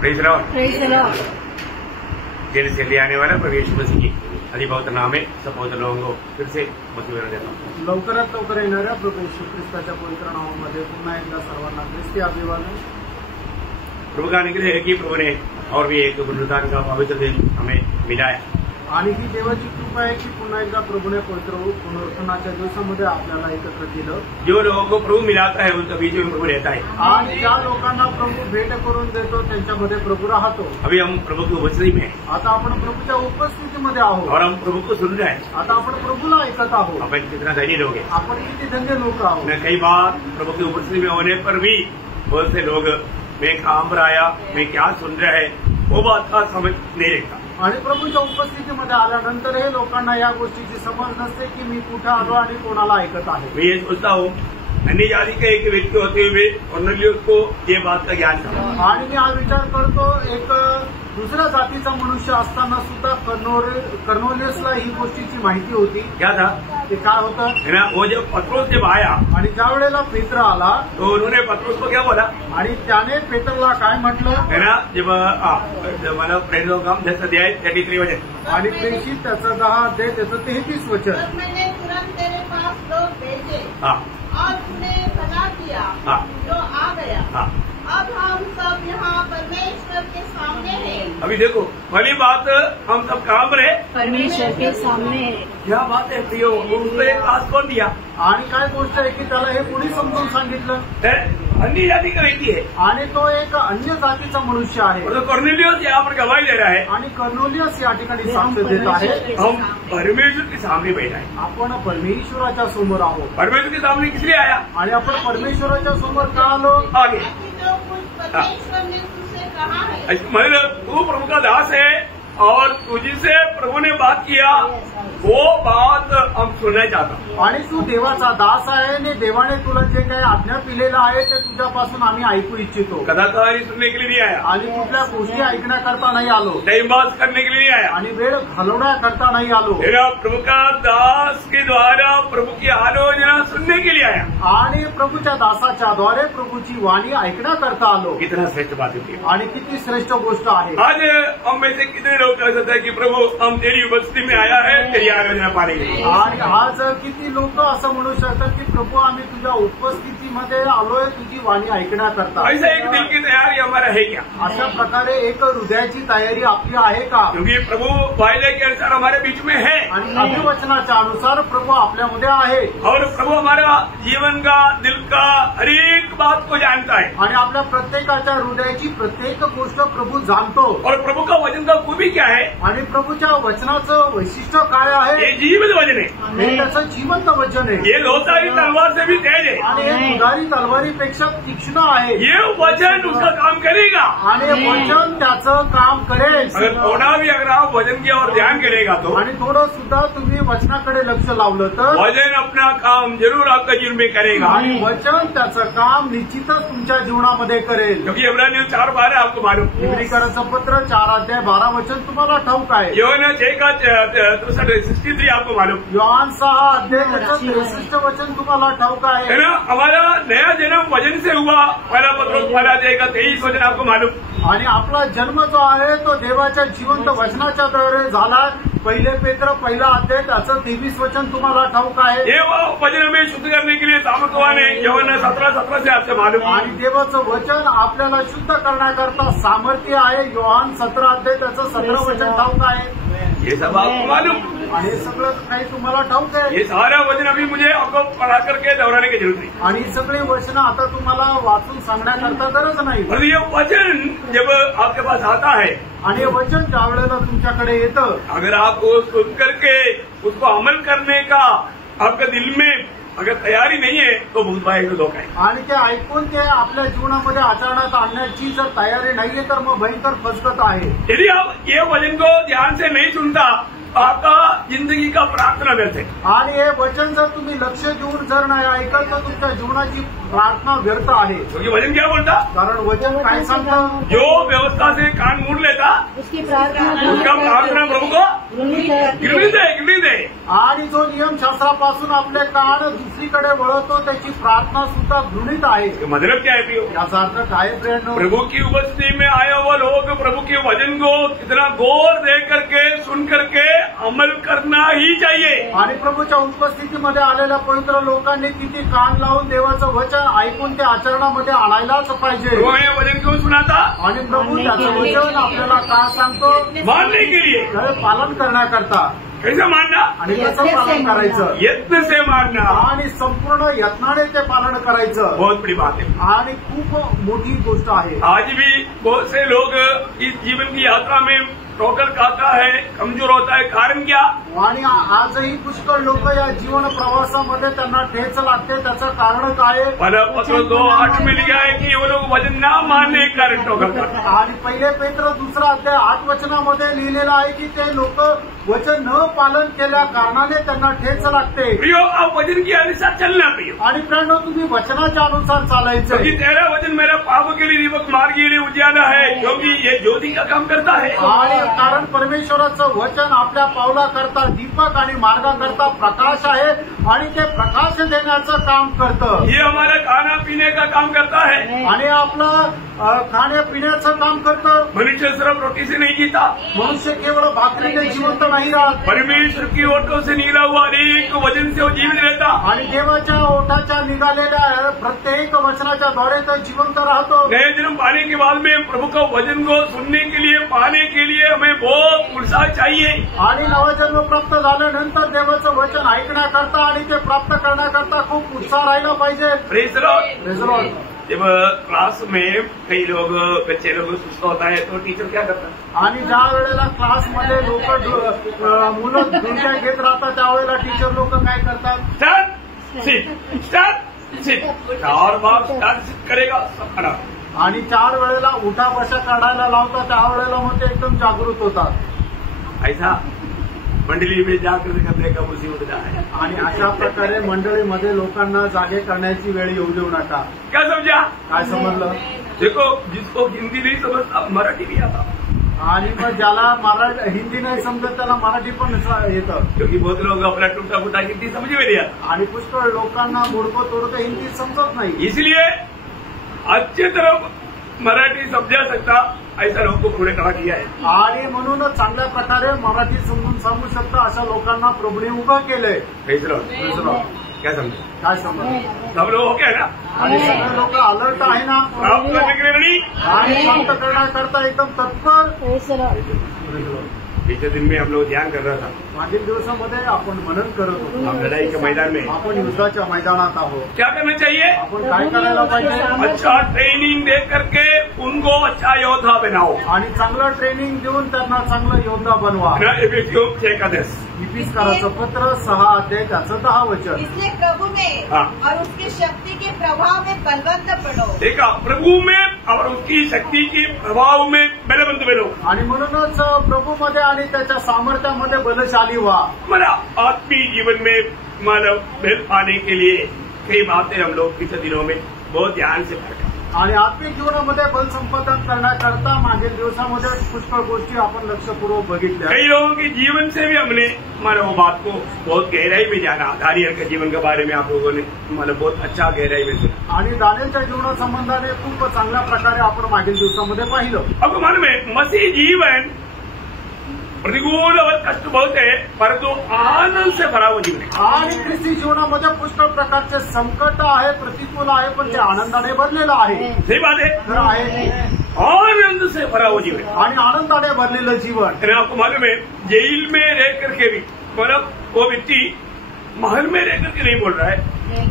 Praise Lord. Gel से ले आने वाला प्रभु यीशु मसीह की अधिपवित्र नाम में सब पवित्र लोगों को फिर से मसीह देता हूँ। लवकरात लवकर येणाऱ्या प्रभू येशू ख्रिस्ताच्या पवित्र नावामध्ये पुन्हा एकदा सर्वांना ख्रिस्ती अभिवादन। प्रभु का अनुग्रह है कि प्रभु ने और भी एक पुनरुत्थान का पवित्र दिन हमें मिला है आणि ही देवाची कृपा आहे की पुन्हा एकदा प्रभूने पवित्र पुनरुत्थानाच्या दिवसामध्ये आपल्याला एकत्र केलं। जो लोगों को प्रभु मिलाता है उनके बीच में प्रभु रहता है। आणि ज्या लोकांना प्रभू भेट करून देतो त्यांच्यामध्ये प्रभू राहतो। अभी हम प्रभु की उपस्थिति में हैं। आता आपण प्रभूच्या उपस्थितीमध्ये आहोत और हम प्रभु को सुन रहे हैं। आता आपण प्रभूला ऐकत आहोत। अपन कितना धन्य लोग हैं। आपण किती धन्य लोक आहोत। कई बार प्रभु की उपस्थिति में होने पर भी बहुत से लोग मैं कहाँ पर आया, मैं क्या सुन रहा है, वो बात का समझ नहीं रहता। आणि प्रभूच्या उपस्थितीमध्ये आल्यानंतरही लोकांना या गोष्टीची समज नसते की मी कुठे आलो आणि कोणाला ऐकत आहे। मैं ये सोचता हूँ अन्य जाति का एक व्यक्ति होते हुए कॉर्नेलियस को ये बात का ज्ञान था। आणि मी हा विचार करतो एक दुसऱ्या जातीचा मनुष्य असताना सुद्धा कर्नोलियसला ही गोष्टीची माहिती होती। क्या था? ते काय होतं है ना, वो जब पत्रोस जब आया आणि ज्या वेळेला पेत्र आला तो उन्होंने पत्रोस को क्या बोला, आणि त्याने पेत्रला काय म्हटलं है ना, जब मला प्रेरितों का काम 10 अध्याय 33 वचन आणि प्रेषित त्याचं 10 अध्याय त्याचं 33 वचन। मैंने तुरंत तेरे पास लोग भेजे और तूने भला किया जो आ गया। अब हम सब यहाँ परमेश्वर के सामने हैं। अभी देखो भली बात, हम सब कहाँ पर है? परमेश्वर के सामने। क्या बात है प्रियो, उसको एक खास कौन दिया? आणि काय गोष्ट आहे की त्याला हे कोणी समजून सांगितलं? अन्य जाति का व्यक्ति है आणि तो एक अन्य जातीचा मनुष्य आहे। और कॉर्नेलियस यहाँ पर गवाही दे रहा है आणि कर्नोलियस या ठिकाणी साक्ष देत आहे। हम परमेश्वर के सामने बैठा है। आपण परमेश्वराच्या समोर आहोत। परमेश्वर के सामने किस लिए आया? आणि आपण परमेश्वराच्या समोर का आलो? आगे जो कुछ परमेश्वर ने तुझसे कहा है। मतलब तू प्रभु का दास है और तुझसे प्रभु ने बात किया, वो बात हम सुनना चाहता हूँ। आणि तू देवाचा दास आहे आणि देवाने तुला जे काही आज्ञा दिलेलं आहे ते तुझ्यापासून आम्ही ऐकू इच्छितो। कथाकहानी सुनने के लिए नहीं आया, आणि कुठल्या गोष्टी ऐकण्याकरता नाही आलो, टाइम पास करने के लिए नहीं आया, आणि वेळ घालवण्याकरता नाही आलो। मेरा प्रभु का दास के द्वारा प्रभु की आलोचना सुनने के लिए आया आणि प्रभूच्या दासाच्या द्वारे प्रभूची वाणी ऐकण्याकरता आलो। कितना श्रेष्ठ बात होती है। आणि किती श्रेष्ठ गोष्ट आहे। आज हम में से कितने लोग कह सकते हैं कि प्रभु हम तेरी उपस्थिति में आया है, तेरी आलोचना पाने के लिए। आणि आज किती लोक असं म्हणू शकतात की प्रभू आम्ही तुझ्या उपस्थितीमध्ये आलोय तुझी वाणी ऐकण्याकरता। ऐसा एक दिल की तैयारी हमारा है क्या? अशा प्रकारे एक हृदयाची तयारी आपली आहे का? क्योंकि प्रभु वायदे के अनुसार हमारे बीच में है आणि अभिवचनाच्या अनुसार प्रभू आपल्यामध्ये आहे। और प्रभु हमारा जीवन का, दिल का हर एक बात को जानता है। आणि आपल्या प्रत्येकाच्या हृदयाची प्रत्येक गोष्ट प्रभू जाणतो। और प्रभु का वचन का खूबी क्या है? आणि प्रभूच्या वचनाचं वैशिष्ट्य काय आहे? ये जीवित वचन है, हे त्याचं जिवंत वचन आहे। ये लोतारी तलवार से भी तेज है, आणि हे दुधारी तलवारीपेक्षा तीक्ष्ण आहे। ये वचन उसका काम करेगा। आणि वचन त्याचं काम करेल। अगर थोड़ा भी अगर आप वचन की ओर ध्यान करेगा तो आणि थोडं सुद्धा तुम्ही वचनाकडे लक्ष लावलं तर वचन अपना काम जरूर आपका जीवन में करेगा। आणि वचन त्याचं काम निश्चितच तुमच्या जीवनामध्ये करेल। क्योंकि इब्रानियों 4:12 आपको मालूम, इब्रिकरांचं पत्र 4 अध्याय 12 वचन तुम्हाला ठाऊक आहे। योहन्ना 6:63 आपको मालूम, योहान 6 अध्याय त्याचं 63 वचन तुम्हाला ठाऊक है आहे। ना। हमारा नया जन्म वचन से हुआ, पहला पत्रोस 1:23 वचन आपको मालूम। आणि आपला जन्म जो आहे तो देवाच्या जिवंत वचनाच्या द्वारे झाला। पहिले पेत्र 1 अध्याय त्याचं 23 वचन तुम्हाला ठाऊक आहे। ये वो वचन में शुद्ध करने के लिए सामर्थ्यवान है, योहन्ना 17:17 से आपसे मालूम। आणि देवाचं वचन आपल्याला शुद्ध करण्याकरता सामर्थ्य आहे। योहान 17 अध्याय त्याचं 17 वचन ठाऊक आहे। ये सब आपको मालूम, आणि सगळं काही तुम्हाला ठाऊक आहे। ये सारा वचन अभी मुझे आपको पढ़ा करके दोहराने की जरूरत नहीं। आणि सगळी वचनं आता तुम्हाला वाचून सांगण्याकरता गरज नाही। और ये वचन जब आपके पास आता है, आणि हे वचन ज्या वेळेला तुमच्याकडे येतं, अगर आप वो सुन करके उसको अमल करने का आपके दिल में अगर तैयारी नहीं है तो बहुत बड़ा एक धोखा है। आणि ते ऐकून ते आपल्या जीवनामध्ये आचरणात आणण्याची जर तयारी नाहीये तर मग भयंकर फसगत आहे। यदि आप ये वचन को ध्यान से नहीं सुनता, आपका जिंदगी का प्रार्थना व्यर्थ है। आणि हे वचन जर तुम्ही लक्ष देऊन जर नाही ऐकत तर तुमच्या जीवनाची प्रार्थना व्यर्थ आहे। क्योंकि वचन क्या बोलता? कारण वचन काय सांगतं? जो व्यवस्था से कान मूड लेता उसकी प्रार्थना उसका प्रार्थना प्रभु को गिरवी दे। आणि जो नियमशास्त्रापासून आपले कान दुसरीकडे वळवतो त्याची प्रार्थना सुद्धा घृणित आहे। मतलब क्या है प्रियो? याचा अर्थ काय प्रियांनो? प्रभु की उपस्थिति में आए हुए लोग प्रभु के वचन को कितना गौर दे करके सुन करके अमल करना ही चाहिए। आणि प्रभूच्या उपस्थितीमध्ये आलेल्या पवित्र लोकांनी किती कान लावून देवाचं वचन ऐकून ते आचरणामध्ये आणायलाच पाहिजे। वो ये वचन क्यों सुनाता? आणि प्रभू त्याचं वचन आपल्याला काय सांगतो? मानने के लिए, पालन करण्याकरता। कैसे मानना? आणि कसं पालन करायचं? यत्न से मानना, आणि संपूर्ण यत्नाने ते पालन करायचं। बहुत बड़ी बात है आणि खूप मोठी गोष्ट आहे। आज भी बहुत से लोग इस जीवन की यात्रा में ठोकर खाता है, कमजोर होता है। कारण क्या? आणि आजही पुष्कळ लोक या जीवन प्रवासामध्ये त्यांना ठेच लागते। त्याचं कारण काय? पत्र 2:8 में लिखा है कि वो लोग वचन न मानने के कारण ठोकर खाते। आणि पहिले पेत्र 2 अध्याय 8 वचनामध्ये लिहिलेलं आहे की ते लोक वचन न पालन केल्या कारणाने त्यांना ठेच लागते। प्रियो, आप वचन के अनुसार चलना प्रियो। आणि प्रियो, तुम्ही वचनाच्या अनुसार चालायचं। क्योंकि तेरा वचन मेरा पाप के लिए दीपक, मार्ग के लिए उजियारा है, क्योंकि ये ज्योति का काम करता है। आणि कारण परमेश्वराचं वचन आपल्या पावलाकरता दीपक आणि मार्गाकरता प्रकाश आहे आणि ते प्रकाश देण्याचं काम करतं। ये हमारा खाना पीने का काम करता है आणि आपलं खाण्यापिण्याचं काम करतं। मनुष्य सिर्फ रोटी से नहीं जीता, मनुष्य केवळ भाकरीने जिवंत नाही राहत, परमेश्वर की ओठों से निकला हुआ एक वचन से वो जीवित रहता। आणि देवाच्या ओठाच्या निघालेल्या प्रत्येक वचनाच्या द्वारे तो जिवंत राहतो। नए जन्म पाने के बाद में प्रभु का वचन को सुनने के लिए, पाने के लिए हमें बहुत उत्साह चाहिए। आणि नवजन्म प्राप्त झाल्यानंतर देवाचं वचन ऐकण्याकरता आणि ते प्राप्त करण्याकरता खूप उत्साह राहिला पाहिजे। Praise the Lord. Praise the Lord. जब क्लास में कई लोग, बच्चे लोग सुस्त होता है तो टीचर क्या करता है? आणि ज्या वेळेला क्लासमध्ये मुलं डुलक्या घेत राहतात त्यावेळेला टीचर लोक काय करतात? स्टार्ट सिट, स्टार्ट सिट, 4 बार स्टार्ट सिट करेगा सब खड़ा। आणि 4 वेळेला उठा बशा काढायला लावतात त्यावेळेला मग ते एकदम जागृत होतात। ऐसा मंडली में जागृत करने का मुसीबत है। आणि अशा प्रकारे मंडळीमध्ये लोकांना जागे करण्याची वेळ येऊ देऊ नका। क्या समझा? काय समजलं? देखो, जिसको हिंदी नहीं समझता मराठी भी आता, आणि मग ज्याला हिंदी नाही समजत त्याला मराठी पण येतं। क्योंकि बहुत लोग अपना टूटा फूटा हिंदी समझ में नहीं आता, आणि पुष्कळ लोकांना मोडकं तोडकं हिंदी समजत नाही। इसलिए अच्छी तरह मराठी समझा सकता ऐसा लोगों को पुढे कहा किया है। आणि म्हणूनच चांगल्या प्रकारे मराठी समजून सांगू शकतं अशा लोकांना प्रभूने उभं केलंय। क्या समझे? काय समजलं? सब लोग ओके है ना? आणि सगळे लोक अलर्ट आहे ना? प्राप्त करने के लिए रेडी, आणि प्राप्त करण्याकरता एकदम तत्पर। पिछले दिन में हम लोग ध्यान कर रहा था, मागील दिवसामध्ये आपण मनन करत होतो। हम लड़ाई के मैदान में आपण युद्धाच्या मैदानात आहोत। क्या करना चाहिए? आपण काय करायला पाहिजे? अच्छा ट्रेनिंग दे करके उनको अच्छा योद्धा बनाओ। आणि चांगलं ट्रेनिंग देऊन त्यांना चांगलं योद्धा बनवा। एफिसियों 6:10 इफिसकाराचं पत्र 6 अध्याय त्याचं 10 वचन। इसलिए प्रभु में और उसकी शक्ति के प्रभाव में बलवंत बनो। देखा, प्रभु में और उसकी शक्ति के प्रभाव में बलवंत बनो। आणि म्हणूनच प्रभूमध्ये आणि त्याच्या सामर्थ्यामध्ये बलशाली व्हा। हमारा आत्मीय जीवन में मानव बल पाने के लिए कई बातें हम लोग पिछले दिनों में बहुत ध्यान से पढ़ा। आणि आत्मिक जीवनामध्ये बल संपादन करण्याकरता मागील दिवसामध्ये पुष्कळ गोष्टी आपण लक्षपूर्वक बघितल्या। कई लोगों के जीवन से भी हमने मानव बात को बहुत गहराई में जाना। दानियल के जीवन के बारे में आप लोगों ने मतलब बहुत अच्छा गहराई में सुना। आणि दानियलच्या जीवनासंबंधाने खूप चांगल्या प्रकारे आपण मागील दिवसामध्ये पाहिलं। अब मालूम है, मसीह जीवन प्रतिकूल और कष्ट बहुत है, परंतु आनंद से भरा हुआ जीवन है। आणि ख्रिस्ती जीवनामध्ये पुष्कळ प्रकारचे संकट आहे, प्रतिकूल आहे, पण ते आनंदाने भरलेलं आहे। सही बात है, खरं आहे। आनंद से भरा हुआ जीवन, आणि आनंदाने भरलेलं जीवन। और आपको मालूम है, जेल में रह करके भी मतलब वो व्यक्ति महल में रह करके नहीं बोल रहा है,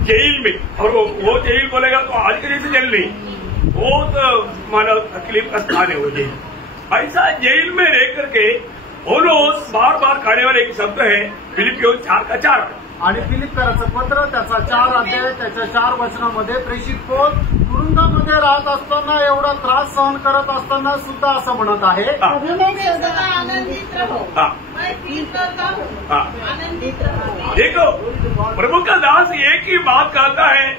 जेल में। और वो जेल बोलेगा तो आज के जैसे जेल नहीं, बहुत मतलब तकलीफ का स्थान है वो जेल। ऐसा जेल में रह करके वो लोग बार बार खाने वाले एक शब्द है फिलिपियों 4:4। आणि फिलिप्पियराचं पत्र त्याचा 4 अध्याय त्याच्या 4 वचनामध्ये प्रेषित पौल तुरुंगामध्ये राहत असताना एवढा त्रास सहन करत असताना सुद्धा असं म्हणत आहे, सदा आनंदित रहो। मैं फील करता हूँ, आनंदित रहो। देखो, प्रभु का दास एक ही बात कहता है,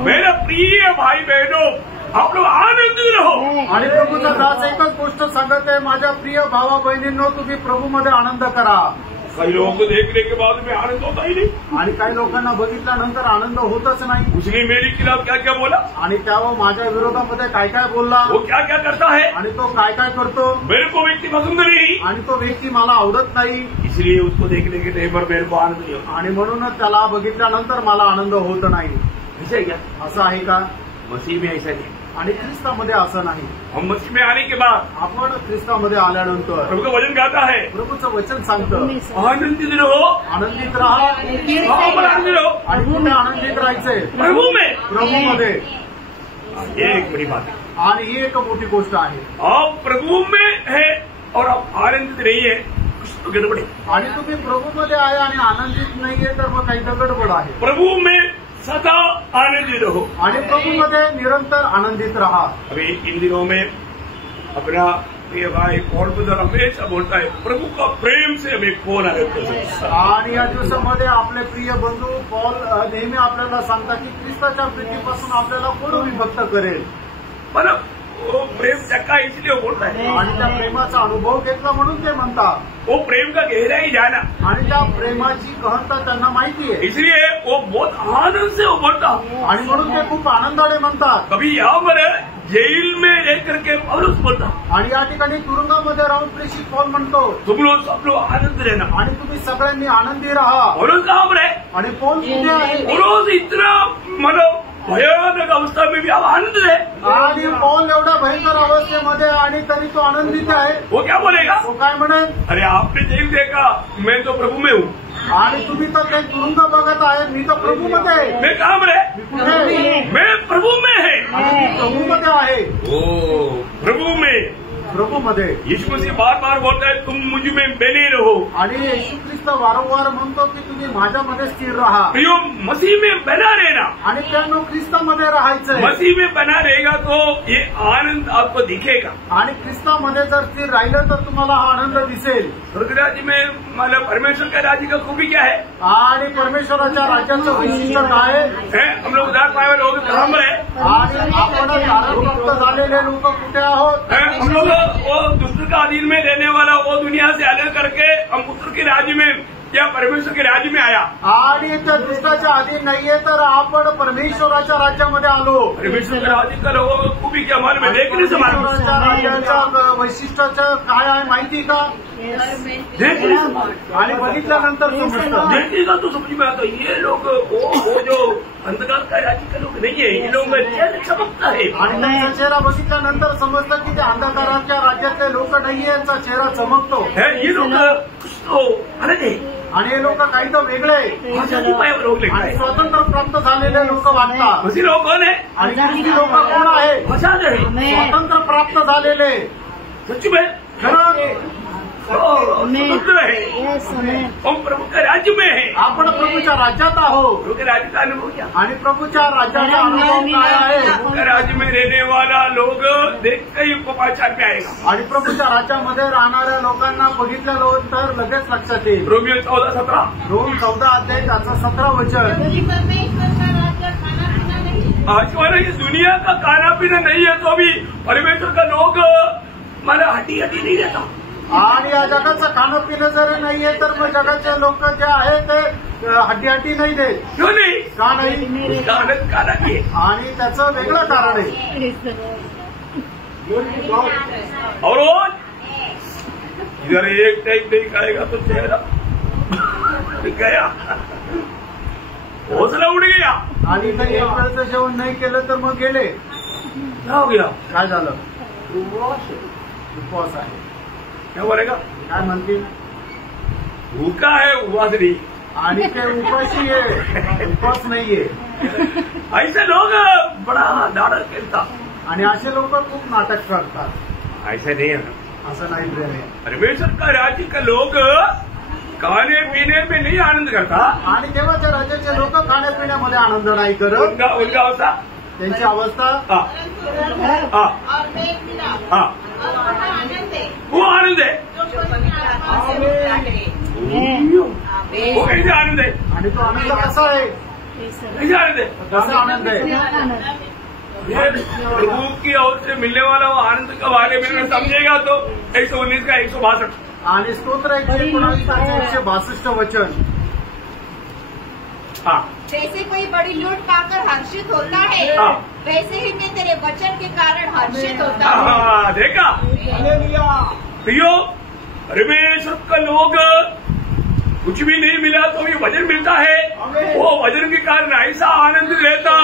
मेरे प्रिय भाई बहनों आप लोग आनंदित रहो। आणि प्रभूचा दास एकच गोष्ट सांगत आहे, माझ्या प्रिय भावा बहिणींनो तुम्ही प्रभूमध्ये आनंद करा। कई लोगों को देखने के बाद में आनंद होता ही नहीं। आणि काही लोकांना बघितल्यानंतर आनंद होतच नाही। उसने मेरे खिलाफ क्या क्या बोला आणि त्यावर माझ्या विरोधामध्ये काय काय बोलला, वो क्या क्या करता है, आणि तो काय काय करतो, मेरे को व्यक्ति पसंद नहीं, आणि तो व्यक्ती मला आवडत नाही, इसलिए उसको देखने के टाइम पर मेरे को आनंद नहीं होता। आणि म्हणूनच त्याला बघितल्यानंतर मला आनंद होत नाही। ऐसा है क्या? असं आहे का? मसीह में ऐसा नहीं। आणि ख्रिस्तामध्ये असं नाही। हम मसीह में आने के बाद आपण ख्रिस्तामध्ये आल्यानंतर प्रभु का वचन गाता है, प्रभूचं वचन सांगतं आनंदित रहो, आनंदित राहा, हाँ, पर आनंदित रहो आणि कुठे आनंदित राहायचंय? प्रभु में। प्रभूमध्ये। ये एक बड़ी बात है। आणि ही एक मोठी गोष्ट आहे। आप प्रभु में है और आप आनंदित नहीं है, कुछ तो गड़बड़ है। आणि तुम्ही प्रभूमध्ये आहे आणि आनंदित नाहीये तर मग काही गडबड आहे। प्रभु में सदा आनंदित रहो आणि प्रभूमध्ये निरंतर आनंदित राहा। अभी इन दिनों में अपना प्रिय भाई पौल ब्रदर हमेशा बोलता है, प्रभु का प्रेम से हमें कौन आनंद कर सकता है। आणि या दिवसामध्ये आपले प्रिय बंधू पॉल नेहमी आपल्याला सांगतात की ख्रिस्ताच्या प्रीतीपासून आपल्याला कोण विभक्त करेल। मतलब वो प्रेम जगा इसलिए वो बोलता है, आणि त्या प्रेमाचा अनुभव घेतला म्हणून ते म्हणतात। वो प्रेम का गहराई जाना, आणि त्या प्रेमाची गहनता त्यांना माहिती आहे, इसलिए वो बहुत आनंद से वो बोलता। आणि म्हणून ते खूप आनंदाने म्हणतात। कभी यहाँ पर जेल में रह करके पौलुस बोलता, आणि या ठिकाणी तुरुंगामध्ये राहून प्रेषित पौल म्हणतो, तुम लोग सब लोग आनंद रहना। आणि तुम्ही सगळ्यांनी आनंदी राहा। पौलुस कहाँ पर है? आणि पौल कुठे आहे? पौलुस इतना मतलब भयानक अवस्था में भी अब आनंद है। आणि पौल एवढ्या भयंकर अवस्थेमध्ये आणि तरी तो आनंदित आहे। वो क्या बोलेगा? तो काय म्हणेल? अरे आपने जेल देखा, मैं तो प्रभु में हूँ। आणि तुम्ही तर ते तुरुंग बघत आहे, मी तर प्रभूमध्ये आहे। मैं कहाँ पर है? कुठे? मैं प्रभु में है। आणि मी प्रभूमध्ये आहे। ओ प्रभु में। प्रभूमध्ये। यीशु मसीह बार बार बोलता है, तुम मुझ में बने रहो। आणि येशू ख्रिस्त वारंवार म्हणतो की तुम्ही माझ्यामध्ये स्थिर राहा। प्रियो, मसीह में बना रहना, आणि त्यानं ख्रिस्तामध्ये राहायचंय। मसीह में बना रहेगा तो ये आनंद आपको दिखेगा। आणि ख्रिस्तामध्ये जर स्थिर राहिलं तर तुम्हाला हा आनंद दिसेल। स्वर्ग राज्य में मतलब परमेश्वर का राज्य का खूबी क्या है? आणि परमेश्वराच्या राज्याचं वैशिष्ट्य काय है? हम लोग उदार पाए वाले लोग कहाँ पर है? आणि आपण तारणप्राप्त झालेले लोक कुठे आहोत? हम लोग वो दुष्ट का अधीन में रहने वाला वो दुनिया से अलग करके हम पुत्र के राज्य में या परमेश्वर के राज्य में आया। आणि त्या दुष्टाच्या अधीन नाहीये तर आपण परमेश्वराच्या राज्यामध्ये आलो। परमेश्वर के राज्य का लोगों को खूबी क्या मालूम है? देखने से मालूम है। परमेश्वराच्या राज्याचं वैशिष्ट्याचं काय आहे माहिती का? देखने से मालूम। आणि बघितल्यानंतर समजतं। देखने का तो समझ में आता, ये लोग वो जो अंधकार का राज्य के लोग नहीं है, ये लोग चमकता है। आणि त्यांचा चेहरा बघितल्यानंतर समजतं की ते अंधकाराच्या राज्यातले लोक नाहीये, यांचा चेहरा चमकतो। ये लोग कुछ तो अलग है आणि हे लोक काही तर वेगळे आजादी पाए हुए लोग आणि लगता है। स्वातंत्र्य प्राप्त झालेले लोक वाटतात। मसीह लोग कौन है? आणि ख्रिस्ती लोक कोण आहे? आजाद है, स्वातंत्र्य प्राप्त झालेले। सच में खरं स्वतंत्र है, हम प्रभु के राज्य में है। आपण प्रभूच्या राज्यात आहोत। प्रभु के राज्य का अनुभव क्या? आणि प्रभूच्या राज्याचा अनुभव काय आहे? प्रभु के राज्य में रहने वाला लोग देखते ही उनको पहचान में आएगा। आणि प्रभूच्या राज्यामध्ये राहणाऱ्या लोकांना बघितलं तर लगेच लक्षात येईल। रोमियो 14:17 रोम 14 अध्याय त्याचं 17 वचन। यदि परमेश्वर का राज्य खाना पीना नहीं, आज वाला इस दुनिया का खाना पीना नहीं है तो भी परमेश्वर का लोग माना हड्डी हड्डी नहीं रहता। आणि या जगाचं खाणं पिणं जर नाहीये तर मग जगाचे लोक जे आहे ते हड्डी नाही देत। क्यों नहीं? का नाही? उसका आनंद काला है। आणि त्याचं वेगळं कारण आहे। और वो इधर एक टाइम नहीं खाएगा तो चेहरा गया, हौसला उड़ गया। आणि काही एक वेळचं जेवण नाही केलं तर मग गेले। क्या हो गया? काय झालं? उपवास आहे। क्या बोलेगा? काय म्हणतील? भूखा है, उपवास नहीं। आणि ते उपाशी आहे, उपवास नाहीये। ऐसे लोग बड़ा नाटक खेलता। आणि असे लोक खूप नाटक करतात। ऐसा नहीं है, असं नाही प्रेम आहे। परमेश्वर का राज्य का लोग खाने पीने में नहीं आनंद करता। आणि देवाच्या राज्याचे लोक खाण्यापिण्यामध्ये आनंद नाही करत। उनका अवस्था त्यांची अवस्था हाँ हाँ और पेट मिला हाँ, और बड़ा आनंद है वो आनंद है। जो पवित्र आत्मा से मिलता है। वो कैसे आनंद है? आणि तो आनंद कसा आहे? कैसे आनंद है? कसा आनंद आहे? ये प्रभु की ओर से मिलने वाला वो आनंद के बारे में समझेगा तो 119 का 162 आणि स्तोत्र 119:162 वचन. हाँ, जैसे कोई बड़ी लूट पाकर हर्षित होता है, हाँ। वैसे ही मैं तेरे वचन के कारण हर्षित होता हूँ। हाँ, देखा प्रियो, परमेश्वर का लोग कुछ भी नहीं मिला तो ये वजन मिलता है, वो वजन के कारण ऐसा आनंद लेता,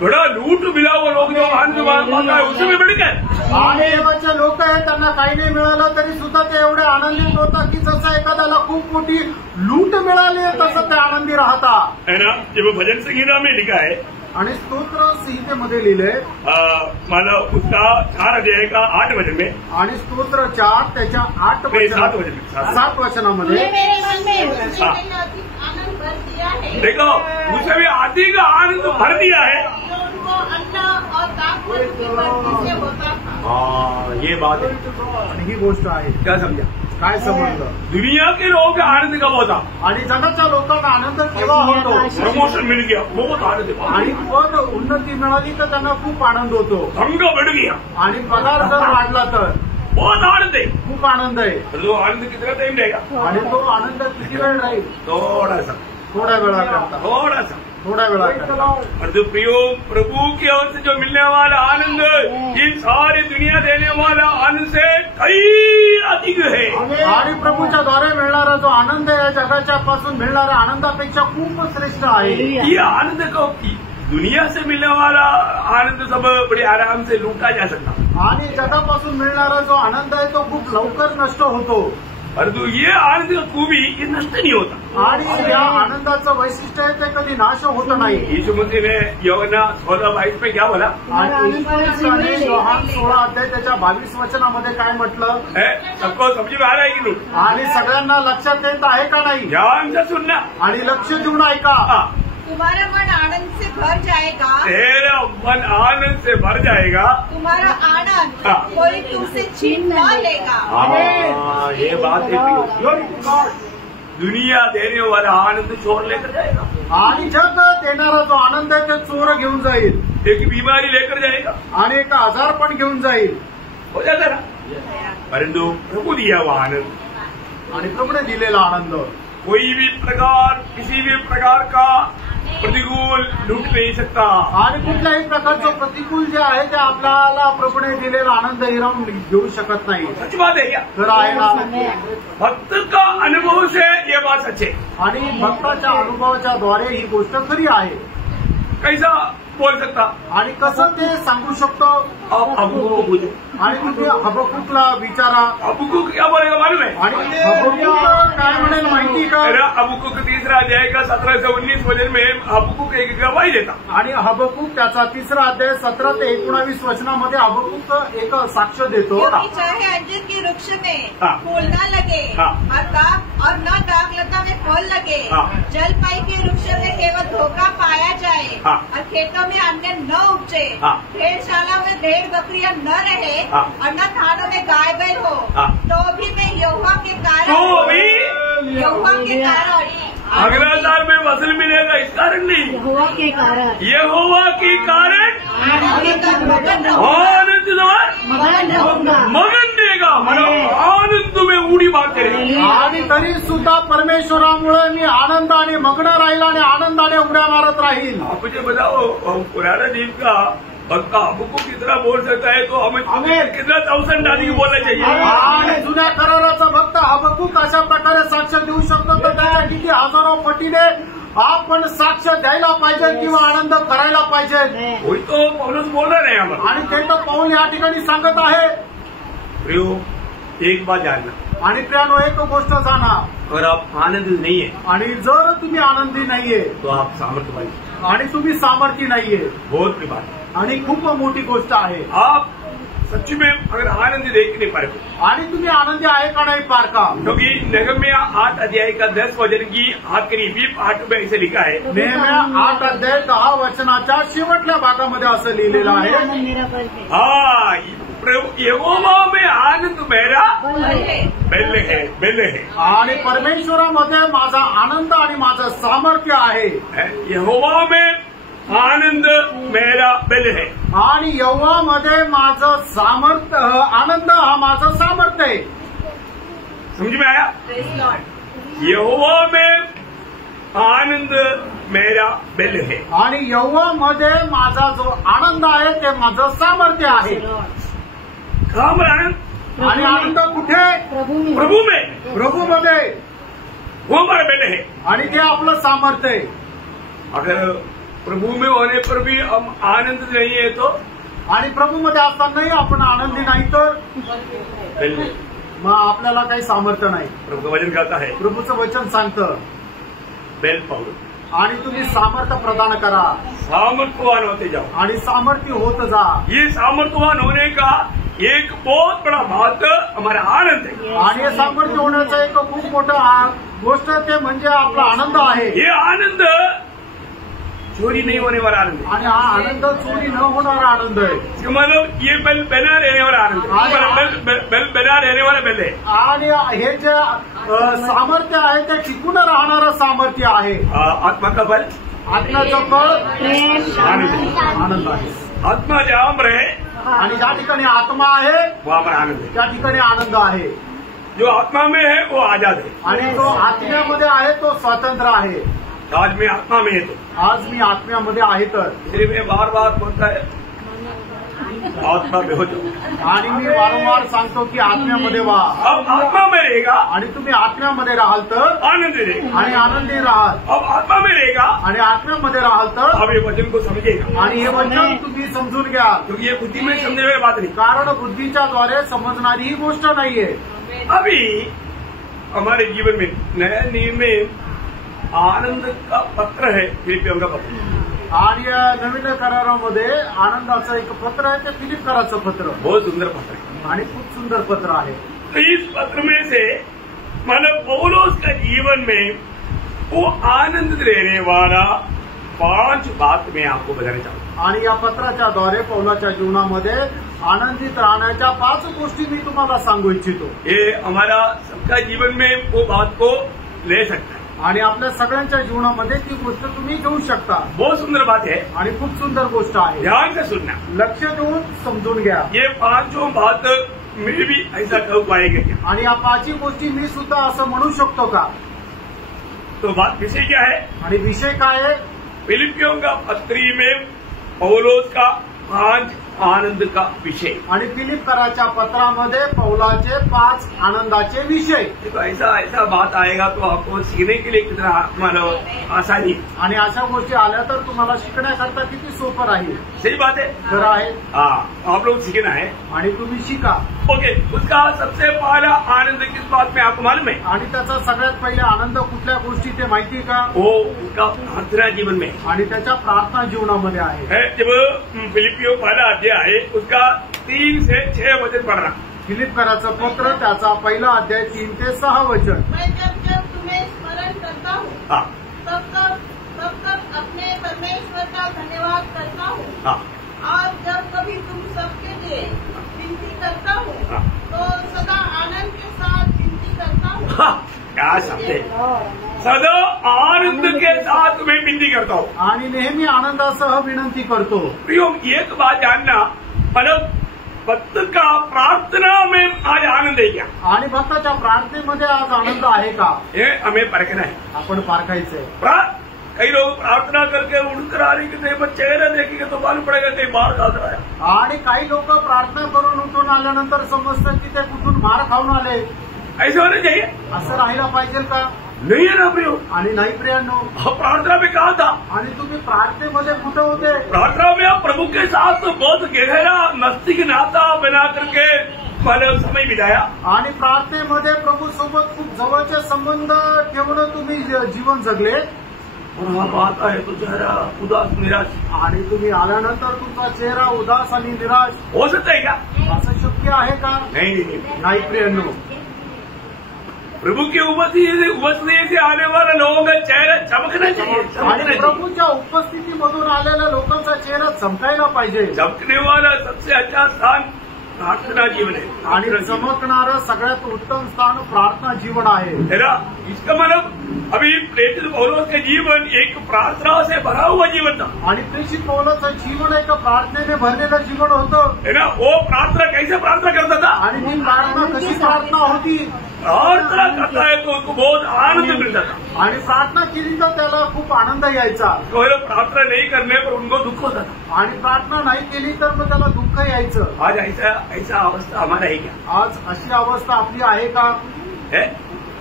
बड़ा लूट मिला वो लोग जो आनंद पाता है उसमें बढ़ गए. आणि देवाचे लोक आहेत त्यांना काही नाही मिळालं तरी सुद्धा ते एवढे आनंदित होतात की जसं एखाद्याला खूप मोठी लूट मिळाली तसं ते आनंदी राहता है ना. जब भजन संगीता में लिखा है आणि स्तोत्र संहितेमध्ये लिहिले मला उसका 4 अध्याय का 8 वचन में आणि स्तोत्र 4 त्याच्या 8 7 वचन में 7 वचनामध्ये मेरे मन में उसने अधिक आनंद भर दिया है. देखो उसे भी अधिक आनंद भर दिया है. जो उनको अन्न और दाखमधु की वृद्धि से होता था. ये बात है. आणि ही गोष्ट आहे. क्या समझा? काय समजलं? दुनिया के लोगों का आनंद कब होता? आणि जगाच्या लोकांना आनंद केव्हा होतो? प्रमोशन मिल गया बहुत आनंद. आणि पद उन्नती मिळाली तर त्यांना खूप आनंद होतो. धंग बढ़ गया आणि पगार जर वाढला तर बहुत आनंद है. खूप आनंद आहे. तो आनंद कितना टाइम रहेगा? आणि तो आनंद किती वेळ राहील? थोड़ा सा थोड्या वेळाकरता. थोड्या वेळाकरता. और जो प्रियो प्रभु की ओर से जो मिलने वाला आनंद ये सारी दुनिया देने वाला आनंद से कई अधिक है. आणि प्रभूच्या द्वारे मिळणारा जो आनंद आहे जगाच्या पासून मिळणाऱ्या आनंदापेक्षा खूप श्रेष्ठ आहे. ये आनंद को दुनिया से मिलने वाला आनंद सब बड़े आराम से लूटा जा सकता. आणि जगापासून मिळणारा जो आनंद आहे तो खूप लवकर नष्ट होतो. परंतु ये आनंद का खूबी ये नष्ट नहीं होता. आणि या आनंदाचं वैशिष्ट्य आहे ते कधी नाश होत नाही. यीशु मसीह ने यूहन्ना 16:22 में क्या बोला? आणि ईश्वराने योहान 16 अध्याय त्याच्या 22 वचनामध्ये काय म्हटलं? सबको समझ में आ रहा है कि नहीं? आणि सगळ्यांना लक्षात येत आहे का नाही? ध्यान से सुनना आणि लक्ष देऊन ऐका. तुम्हारा मन आनंद से भर जाएगा. तेरा मन आनंद से भर जाएगा. तुम्हारा आनंद कोई तुमसे छीन न लेगा. ये बात है. दुनिया देने वाला आनंद चोर लेकर जाएगा. आणि जग देणारा जो आनंद आहे ते चोर घेऊन जाईल. एक बीमारी लेकर जाएगा. आणि एक आजार पण घेऊन जाईल. हो जाता ना. परंतु प्रभु दिया हुआ आनंद आणि प्रभूने दिलेला आनंद कोई भी प्रकार किसी भी प्रकार का प्रतिकूल लूट नहीं सकता. आणि कुठल्याही प्रकारचं प्रतिकूल जे आहे ते आपल्याला प्रभूने दिलेला आनंद हिरावून घेऊ शकत नाही. सच बात है क्या? तर आहे ना. भक्त का अनुभव से ये बात सच है. आणि भक्ताच्या अनुभवाच्या द्वारे ही गोष्ट खरी आहे. कैसा बोल सकता? आणि कसं ते सांगू शकतो? हबकुक पूछो. आणि तुम्ही हबकुकला विचारा. हबकुक क्या बोलेगा मालूम है? आणि हबकुक काय म्हणेल माहिती का? हबकुक 3 अध्याय का 17 से 19 वचन में हबकुक एक गवाही देता. आणि हबकुक त्याचा 3 अध्याय 17 ते 19 वचनामध्ये हबकुक एक साक्ष देतो. चाहे अंजीर के वृक्ष में फूल न लगे और न दाग लता में फल लगे, जलपाई के वृक्ष में केवल धोखा पाया जाए और खेतों में अन्न न उपजे, भेड़शाला में भेड़ बकरियां न रहे और न थानों में गाय बैल हो, तो भी मैं यहोवा के कारण अगला साल में फसल मिलेगा इस कारण नहीं, यहोवा के कारण आनंद मगन देगा. आनंद में उडी बात करेगा. आणि तरी सुद्धा परमेश्वरामुळे मी आनंदाने मग्न राहील आणि आनंदाने उड्या मारत राहील. आप मुझे बताओ पुराना दिन का भक्त हबकुक कितना बोल सकता है तो हमें कितना 1000 आदमी बोलना चाहिए. आणि जुन्या कराराचा भक्त हबकुक अशा प्रकारे साक्ष देऊ शकतो तर त्याच्या किती हजारो पटीने आपण साक्ष द्यायला पाहिजे किंवा आनंद करायला पाहिजे. वही तो पौलुस बोल रहे हैं हम. आणि ते तर पाऊल या ठिकाणी सांगत आहे. प्रियो एक बात जानना. आणि प्रियानो एक गोष्ट जाणा. अगर आप आनंद नहीं है आणि जर तुम्ही आनंदी नाहीये तो आप सामर्थ्यवान आणि तुम्ही सामर्थ्य नाहीये. बहुत बड़ी बात. आणि खूप मोठी गोष्ट आहे. आप सच्ची में अगर आनंद देख नहीं पाए आणि तुम्ही आनंदी आहे का नाही पार का? क्योंकि नहम्या 8 अध्याय का 10 वचन की आखिरी 20 पाठ में ऐसे लिखा है. नेहम्या 8 अध्याय 10 वचनाच्या शेवटल्या भागामध्ये असं लिहिलेलं आहे. यहोवा में आनंद मेरा बेल है. आणि परमेश्वरामध्ये माझा आनंद आणि माझं सामर्थ्य आहे. यहोवा में आनंद मेरा बेल है. आणि यहोवामध्ये माझं सामर्थ्य आनंद हा माझं सामर्थ्य आहे. समझ में आया? Praise Lord. यहोवा में आनंद मेरा बल है. आणि यहोवामध्ये माझा जो आनंद आहे ते माझं सामर्थ्य आहे. कहाँ पर आनंद? आणि आनंद कुठे? प्रभु में. प्रभूमध्ये. वो हमारा बल है. आणि ते आपलं सामर्थ्य आहे. अगर प्रभु में होने पर भी हम आनंद नहीं है तो आणि प्रभूमध्ये असतानाही आपण आनंदी नाही तर बल नहीं. मग आपल्याला काही सामर्थ्य नाही. प्रभु का वचन कहता है प्रभूचं वचन सांगतं बेल पाओ आणि तुम्ही सामर्थ्य प्रदान करा सामर्थ्यवान होते जाओ. आणि सामर्थ्य होत जा. ये सामर्थ्यवान होने का एक बहुत बड़ा बात हमारा आनंद है. आणि हे सामर्थ्य होण्याचं एक खूप मोठं गोष्ट ते म्हणजे आपला आनंद आहे. ये आनंद चोरी नहीं होने वाला आनंद है. आणि हा आनंद चोरी न होणारा आनंद आहे. मतलब ये बल बना रहने वाला आनंद है. बल बना रहने वाला बल है. आणि हे जे सामर्थ्य आहे ते टिकून राहणारं सामर्थ्य आहे. आत्मा का बल आत्म्याचं बळ आनंद आहे. आत्मा जहाँ पर है आणि ज्या ठिकाणी आत्मा आहे वहाँ पर आनंद है. त्या ठिकाणी आनंद आहे. जो आत्मा में है वो आजाद है. आणि जो आत्म्यामध्ये आहे तो स्वतंत्र आहे. आज मैं आत्मा में है तो आज मी आत्म्यामध्ये आहे तर इसलिए मैं बार बार बोलता है आत्मा में हो जाओ. आणि मी वारंवार सांगतो की आत्म्यामध्ये व्हा. अब आत्मा में रहेगा आणि तुम्ही आत्म्यामध्ये राहाल तर आनंद रहेगा. आणि आनंदी राहाल. अब आत्मा में रहेगा आणि आत्म्यामध्ये राहाल तर अब ये वचन को समझेगा. आणि हे वचन तुम्ही समजून घ्या. क्योंकि ये बुद्धि में समझने वाली बात नहीं. कारण बुद्धीच्या द्वारे समजणारी ही गोष्ट नाहीये. अभी हमारे जीवन में नया नियम में आनंद का पत्र है. फिलिपियों का पत्र. आणि नवीन करारामध्ये आनंदाचं एक पत्र आहे ते फिलिपकराचं पत्र. बहुत सुंदर पत्र है. आणि खूप सुंदर पत्र आहे. तो इस पत्र में से मतलब पौलुस का जीवन में वो आनंद देने वाला 5 बात मैं आपको बताना चाहूंगा. आणि या पत्राच्या द्वारे पौलाच्या जीवनामध्ये आनंदित राहण्याच्या 5 गोष्टी मी तुम्हाला सांगू इच्छितो. ये हमारा सबका जीवन में वो बात को ले सकता है. आणि आपल्या सगळ्यांच्या जीवनामध्ये ती गोष्ट तुम्ही घेऊ शकता. बहुत सुंदर बात है. आणि खूप सुंदर गोष्ट आहे. ध्यान से सुनना. लक्ष देऊन समजून घ्या. ये 5 बात मैं भी ऐसा कह पाएगा क्या? आणि या 5 गोष्टी मी सुद्धा असं म्हणू शकतो का? तो बात विषय क्या है? आणि विषय काय आहे? फिलिपियों का पत्री में पौलुस का 5 आनंद का विषय. आणि फिलिपकराच्या पत्रामध्ये पौलाचे 5 आनंदाचे विषय. तो ऐसा बात आएगा तो आपको सीखने के लिए कितना मतलब आसानी. आणि अशा गोष्टी आल्या तर तुम्हाला शिकण्याकरता किती सोपं राहील. सही बात है. खरं आहे. हाँ आप लोग सीखना है. आणि तुम्ही शिका. ओके. उसका सबसे पहला आनंद किस बात में आपको मालूम है? आणि त्याचा सगळ्यात पहिले आनंद कुठल्या गोष्टी ते माहिती का? वो उसका प्रार्थना जीवन में. आणि त्याच्या प्रार्थना जीवनामध्ये आहे. जब फिलिपियों पहला अध्याय है उसका 3 से 6 वचन पढ़ना. फिलिपकराचं पत्र त्याचा पहिला अध्याय 3 ते 6 वचन. मैं जब तुम्हें स्मरण करता हूँ हाँ तब तक अपने परमेश्वर का धन्यवाद करता हूँ. हाँ और जब कभी तुम सबके लिए विनती करता हूँ हाँ. तो सदा आनंद के साथ विनती करता हूँ. हाँ, क्या शब्द है. सदा आनंद के साथ मैं विनती करता हूँ. आणि नेहमी आनंदासह विनंती करतो. प्रियो एक बात जानना मतलब भक्त का प्रार्थना में आज आनंद है क्या? आणि भक्ताच्या प्रार्थनेमध्ये आज आनंद आहे का? ये हमें परखना है. आपण पारखायचंय. कई लोग प्रार्थना करके उठकर आ रही कि चेहरा देखेंगे तो मालूम पड़ेगा कहीं मार खा रहा है. आणि काही लोक प्रार्थना करून उठून आल्यानंतर समजतं की ते कुठून मार खाऊन आले. ऐसे होना चाहिए. असं राहायला पाहिजे का? नहीं है ना प्रियो. आणि नाही प्रियांनो. प्रार्थना में कहा था. आणि तुम्ही प्रार्थनेमध्ये कुठे होते? प्रार्थना में आप प्रभु के साथ बहुत गहरा नजदीक नाता बना करके मतलब समय बिताया. आणि प्रार्थनेमध्ये प्रभू सोबत खूप जवळचे संबंध ठेवून तुम्ही जीवन जगले. और आप आता है तो चेहरा उदास निराश. आणि तुम्ही आल्यानंतर तुमचा चेहरा उदास आणि निराश. हो सकता है क्या? असं शक्य आहे का? नहीं. नाही प्रियांनो. प्रभु की उपस्थिति से आने वाले लोगों का चेहरा चमकना चाहिए. आणि प्रभूच्या उपस्थितीमधून आलेल्या लोकांचा चेहरा चमकायला पाहिजे. चमकने वाला सबसे अच्छा स्थान प्रार्थना जीवन है. आणि चमकणारं सगळ्यात उत्तम स्थान प्रार्थना जीवन आहे. इसका मतलब अभी प्रेरित पौलुस का जीवन एक प्रार्थना से भरा हुआ जीवन था. आणि प्रेषित पौलाचं जीवन एक प्रार्थनेने भरलेलं जीवन होतं. है ना. वो प्रार्थना कैसे प्रार्थना करता था? आणि ती प्रार्थना तशी प्रार्थना होती. प्रार्थना करता है तो उसको बहुत आनंद मिलता था. आणि प्रार्थना केली तर त्याला खूप आनंद यायचा. प्रार्थना नहीं करने पर उनको दुख होता था. आणि प्रार्थना नाही केली तर मग त्याला दुःख यायचं. आज ऐसा अवस्था हमारा है क्या? आज अशी अवस्था आपली आहे का? है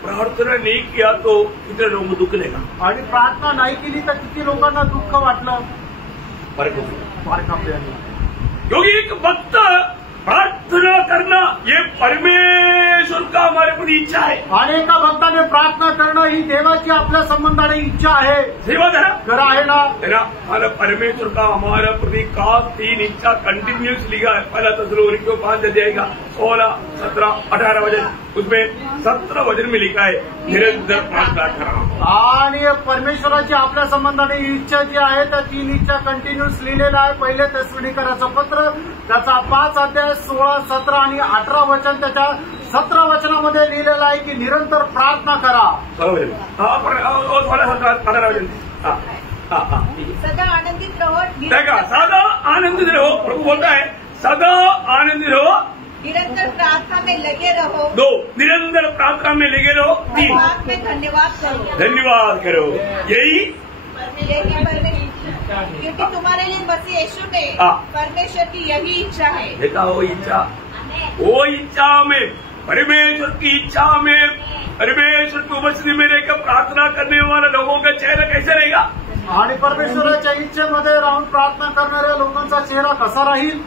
प्रार्थना नहीं किया तो कितने लोगों को दुख देगा. आणि प्रार्थना नाही केली तर किती लोकांना दुःख वाटलं. क्योंकि एक भक्त प्रार्थना करना ये परमेश्वर का हमारे प्रति इच्छा है. अनेका भक्ताने प्रार्थना करणं ही देवाची आपल्या संबंधाने इच्छा आहे. सेवा करा आहे ना. परमेश्वर का हमारा प्रति खास 3 इच्छा कंटिन्यूस लिखा है. पहला थेसलोनिकियों 5 अध्याय का 16, 17, 18 वचन. उसमें 17 वचन में लिखा है निरंतर प्रार्थना करा. आणि परमेश्वराची आपल्या संबंधाने इच्छा जी आहे त्या 3 इच्छा कंटिन्यूस लिहिलेला आहे. पहिले थेसलोनिकराचं पत्र त्याचा 5 अध्याय 16, 17 आणि 18 वचन त्याच्या 17 वचनामध्ये लिहिलेलं आहे की निरंतर प्रार्थना करा. सदा आनंदित रहो. सदा आनंदित रहो. प्रभु बोलता है सदा आनंदित रहो. निरंतर प्रार्थना में लगे रहो. 2 निरंतर प्रार्थना में लगे रहो. 3 में धन्यवाद करो. धन्यवाद करो. यही क्योंकि तुम्हारे लिए मसीह यीशु में परमेश्वर की यही इच्छा है. देखा वो इच्छा में परमेश्वर की इच्छा में परमेश्वर की उपस्थिति में रहकर प्रार्थना करने वाले लोगों का चेहरा कैसे रहेगा. आणि परमेश्वराच्या इच्छेमध्ये राहून प्रार्थना करणाऱ्या लोकांचा चेहरा कसा राहील.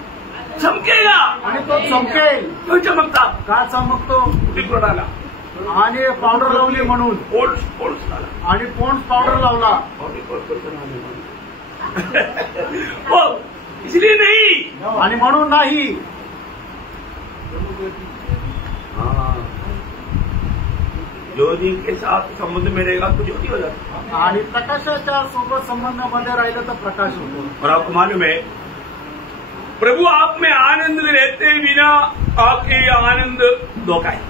चमकेगा. आणि तो चमकेल. तो चमकता का चमकतो. आला आणि पावडर लावली म्हणून. पोन्स आणि पोन्स पावडर लावला. इसलिए नहीं. आणि म्हणून नाही. ज्योति के साथ संबंध में रहेगा तो ज्योति हो जाता. आणि प्रकाशाच्या सोबत संबंधामध्ये राहिलं तर प्रकाश होतो. और आपको मालूम है प्रभु आप में आनंद रहते बिना आपके आनंद धोखा है.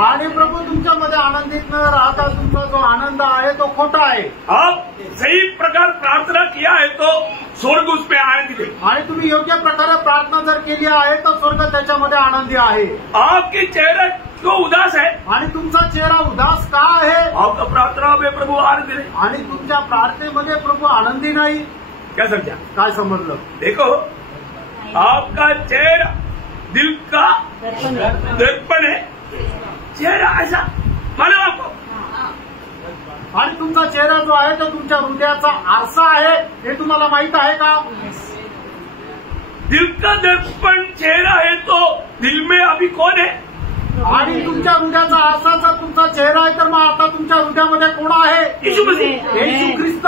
आणि प्रभू तुमच्यामध्ये आनंदित न राहता तुमचा जो आनंद आहे तो खोटा आहे. आप सही प्रकार प्रार्थना किया है तो स्वर्ग उसमें आनंदित है. आणि तुम्ही योग्य प्रकारे प्रार्थना जर केली आहे तर स्वर्ग त्याच्यामध्ये आनंदी आहे. आपके चेहरा क्यों उदास है. आणि तुमचा चेहरा उदास का आहे. आपका प्रार्थना में प्रभु आनंदित है. आणि तुमच्या प्रार्थनेमध्ये प्रभू आनंदी नाही. क्या समझा. काय समजलं. देखो आपका चेहरा दिल का दर्पण है. चेहरा ऐसा मालूम आपको. आणि तुमचा चेहरा जो आहे तो तुमच्या हृदयाचा आरसा आहे हे तुम्हाला माहित आहे का. दिल का दर्पण चेहरा है तो दिल में अभी कौन है. आणि तुमच्या हृदयाचा आरसा जर तुमचा चेहरा आहे तर मग आता तुमच्या हृदयामध्ये कोण आहे. यीशु मसीह. येशू ख्रिस्त.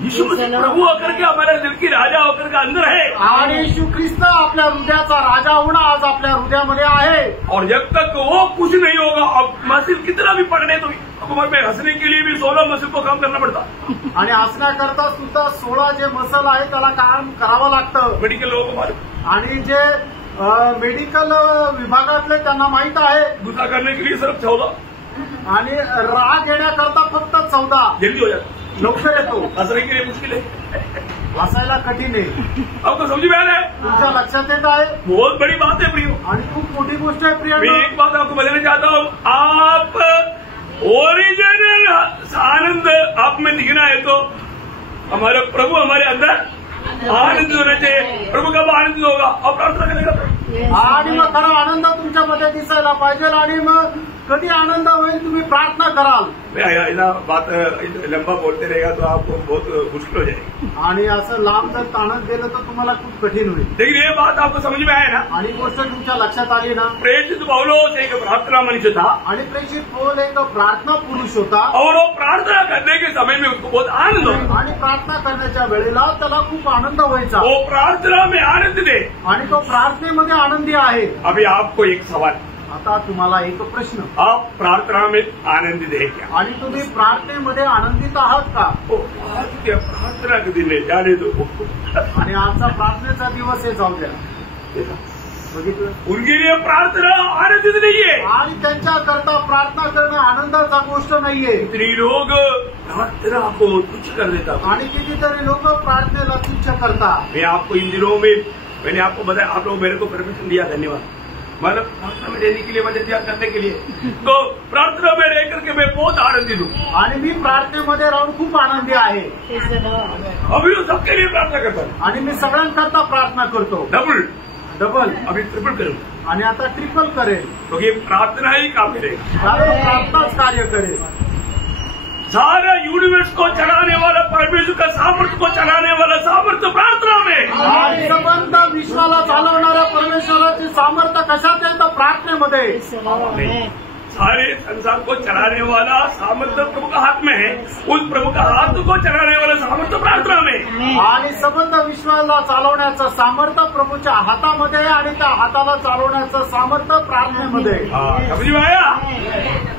यीशु मसीह प्रभु होकर के हमारे दिल की राजा होकर के अंदर है. आणि येशू ख्रिस्त आपल्या हृदयाचा राजा होणं आज आपल्या हृदयामध्ये आहे. और जब तक वो कुछ नहीं होगा अब मसीह कितना भी पकड़े तो हुकूमत में हंसने के लिए भी 16 मसीह को काम करना पड़ता. आणि हसण्याकरता सुद्धा 16 जे मसल आहे त्याला काम करावं लागतं. मेडिकल लोगों को मालूम. आणि जे मेडिकल विभागातले त्यांना माहित आहे. गुस्सा करने के लिए सिर्फ 14. आणि राग येण्याकरता फक्त 14. जल्दी हो जाता. लवकर येतो. हंसने के लिए मुश्किल है. हसायला कठीण आहे. आपको समझ में आ रहा है. तुमच्या लक्षात येत आहे. बहुत बड़ी बात है प्रियो. आणि खूप मोठी गोष्ट आहे प्रिय. मैं एक बात आपको बताना चाहता हूँ. आप ओरिजिनल आनंद आप में दिखना है तो हमारा प्रभु हमारे अंदर आनंद होना चाहिए. प्रभु कब आनंदित होगा और प्रार्थना करेगा. आणि मग खरा आनंद तुमच्यामध्ये दिसायला पाहिजे. आणि मग कधी आनंद होईल तुम्ही प्रार्थना कराल. बात लंबा बोलते रहेगा तो आपको बहुत मुश्किल हो जाएगी. आणि असं लांब जर ताणत गेलं तर तुम्हाला खूप कठीण होईल. लेकिन ये बात आपको समझ में आया ना. आणि गोष्ट तुमच्या लक्षात आली ना. प्रेषित पौलोस एक प्रार्थना मनुष्य था. आणि प्रेषित पौल एक प्रार्थना पुरुष होता. और वो प्रार्थना करने के समय में उसको बहुत आनंद होता. आणि प्रार्थना करण्याच्या वेळेला त्याला खूप आनंद व्हायचा. वो प्रार्थना में आनंद दे. आणि तो प्रार्थनेमध्ये आनंदी आहे. अभी आपको एक सवाल. आता तुम्हाला एक प्रश्न. आप प्रार्थना में आनंदित है क्या. आणि तुम्ही प्रार्थनेमध्ये आनंदित आहात का. आज क्या प्रार्थना के दिन है जाने दो. आणि आजचा प्रार्थनेचा दिवस हे जाऊ द्या. बघितलं. उनके लिए प्रार्थना आनंदित नहीं है. आणि त्यांच्याकरता प्रार्थना करणं आनंदाचा गोष्ट नाहीये. कितने लोग प्रार्थना को तुच्छ कर देता. आणि कितीतरी लोक प्रार्थनेला तुच्छ करतात. मैं आपको इन दिनों में मैंने आपको बताया. आप लोग मेरे को परमिशन दिया. धन्यवाद. मतलब प्रार्थना में रहने के लिए, मदद करने के लिए, तो प्रार्थना में रह करके मैं बहुत आनंदित हूँ आणि मी प्रार्थनेमध्ये राहून खूप आनंदी आहे. अभी तो सबके लिए प्रार्थना करता हूँ आणि मी सगळ्यांकरता प्रार्थना करतो. डबल अभी ट्रिपल करूँ आणि आता ट्रिपल करेल. क्योंकि प्रार्थना ही काम करेगा, कारण प्रार्थनाच कार्य करेल. सारा यूनिवर्स को चलाने वाला, परमेश्वर का सामर्थ्य को चलाने वाला सामर्थ्य प्रार्थना में. आणि संबंध विश्वाला चालवणाऱ्या परमेश्वराची सामर्थ्य कशात आहे? तर प्रार्थनेमध्ये. सारे संसार को चलाने वाला सामर्थ्य प्रभु का हाथ में है, उस प्रभु का हाथ को चलाने वाला सामर्थ्य प्रार्थना में. आणि संबंध विश्वाला चालवण्याचं सामर्थ्य प्रभूच्या हातामध्ये आहे आणि त्या हाताला चालवण्याचं सामर्थ्य प्रार्थनेमध्ये. समझ में आया?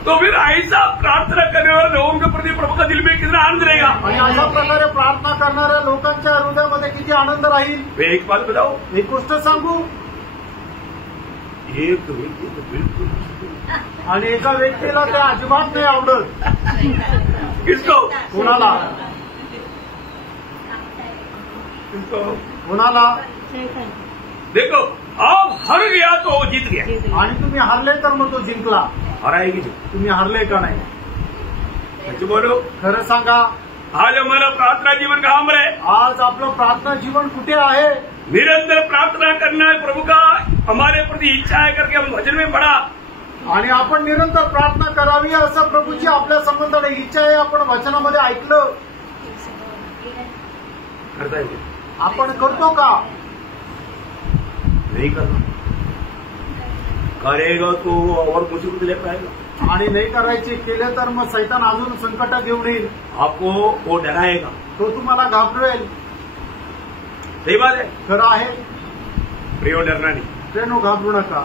तो फिर ऐसा प्रार्थना करने वाले लोगों के प्रति प्रभु का दिल में कितना आनंद रहेगा. आणि अशा प्रकारे प्रार्थना करणाऱ्या लोकांच्या हृदयामध्ये किती आनंद राहील. एक बात बताओ, एक गोष्ट सांगू. एक व्यक्ती तो बिलकुल, आणि एका व्यक्तीला ते अजिबात नाही आवडत. किसको? कोणाला? कोणाला? देखो, आप हर गया तो वो जीत गया. आणि तुम्ही हरले तर मग तो जिंकला. हराएगी जो. तुम्ही हरले का नाही? सच बोलो. खरं सांगा. आज हमारा प्रार्थना जीवन कहाँ पर है? आज आपलं प्रार्थना जीवन कुठे आहे? निरंतर प्रार्थना करना है, प्रभु का हमारे प्रति इच्छा है करके हम भजन में पढ़ा. आणि आपण निरंतर प्रार्थना करावी असं प्रभूची आपल्या संबंधाने इच्छा आहे. आपण वचनामध्ये ऐकलं. करता है आपण करतो का? नहीं करना. करेगा तो और मुसीबत लेकर आएगा. आणि नाही करायचे केले तर मग सैतान अजून संकट घेऊन येईल. आपको वो डराएगा, तो तुम्हाला घाबरवेल. सही बात है. खरं आहे. प्रियो, डरना नहीं. प्रेनो, घाबरू नका.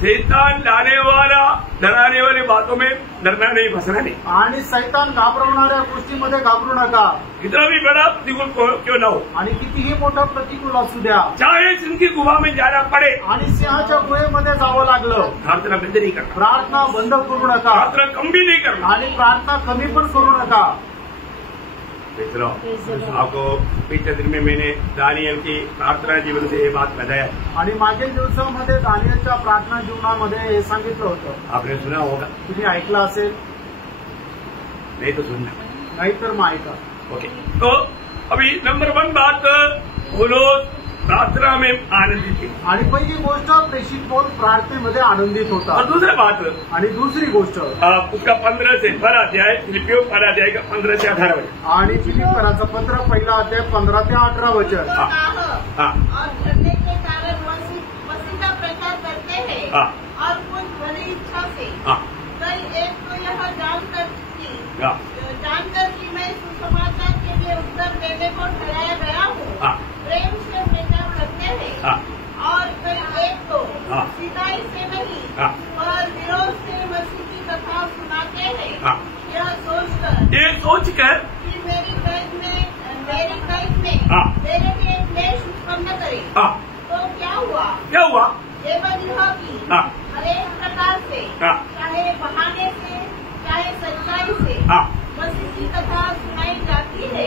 शैतान लाने वाला, डराने वाली बातों में डरना नहीं, फंसना नहीं. आणि सैतान घाबरवणाऱ्या गोष्टीमध्ये घाबरू नका. कितना भी बड़ा प्रतिकूल क्यों ना हो, आणि कितीही मोठा प्रतिकूल असू द्या. चाहे सिंह की गुफा में जाना पड़े, आणि सिंहाच्या गुहेमध्ये जावं लागलं, प्रार्थना बंद नहीं करना. प्रार्थना बंद करू नका. प्रार्थना कम भी नहीं करना. आणि प्रार्थना कमी पण करू नका. मित्रों, आपको पिछले दिन में मैंने दानियल की प्रार्थना जीवन से ये बात बताया. आणि मागील दिवसामध्ये दानियलच्या प्रार्थना जीवनामध्ये हे सांगितलं होतं. आपने सुना होगा. तुम्ही ऐकलं असेल. नहीं तो सुनना, नाही तर मग ऐका. ओके. तो अभी नंबर 1 बात, वो लोग प्रार्थना में आनंदित थे. आणि पहिली गोष्ट, प्रेषित पौल प्रार्थनेमध्ये आनंदित होता. और दूसरी बात, आणि दुसरी गोष्ट, उसका 15 से 12 अध्याय, फिलिपियों 12 अध्याय का 15 से 18 वचन. आणि फिलिप्पियराचं पत्र पहिला अध्याय 15 ते 18 वचन. और करने के कारण मसीह का प्रचार करते हैं. और कुछ भली इच्छा से. कल एक तो यह जानकर कि मैं सुसमाचार के लिए उत्तर देने को ठहराया गया हूँ. प्रेम से बेटा करते हैं. और कई एक तो सिदाई से नहीं और विरोध से मसीह की कथा सुनाते हैं. यह सोचकर कि मेरी कैद में मेरे लिए क्लेश उत्पन्न करे. तो क्या हुआ? केवल यह कि हर एक प्रकार से, चाहे बहाने से चाहे सच्चाई से, मसीह की कथा सुनाई जाती है.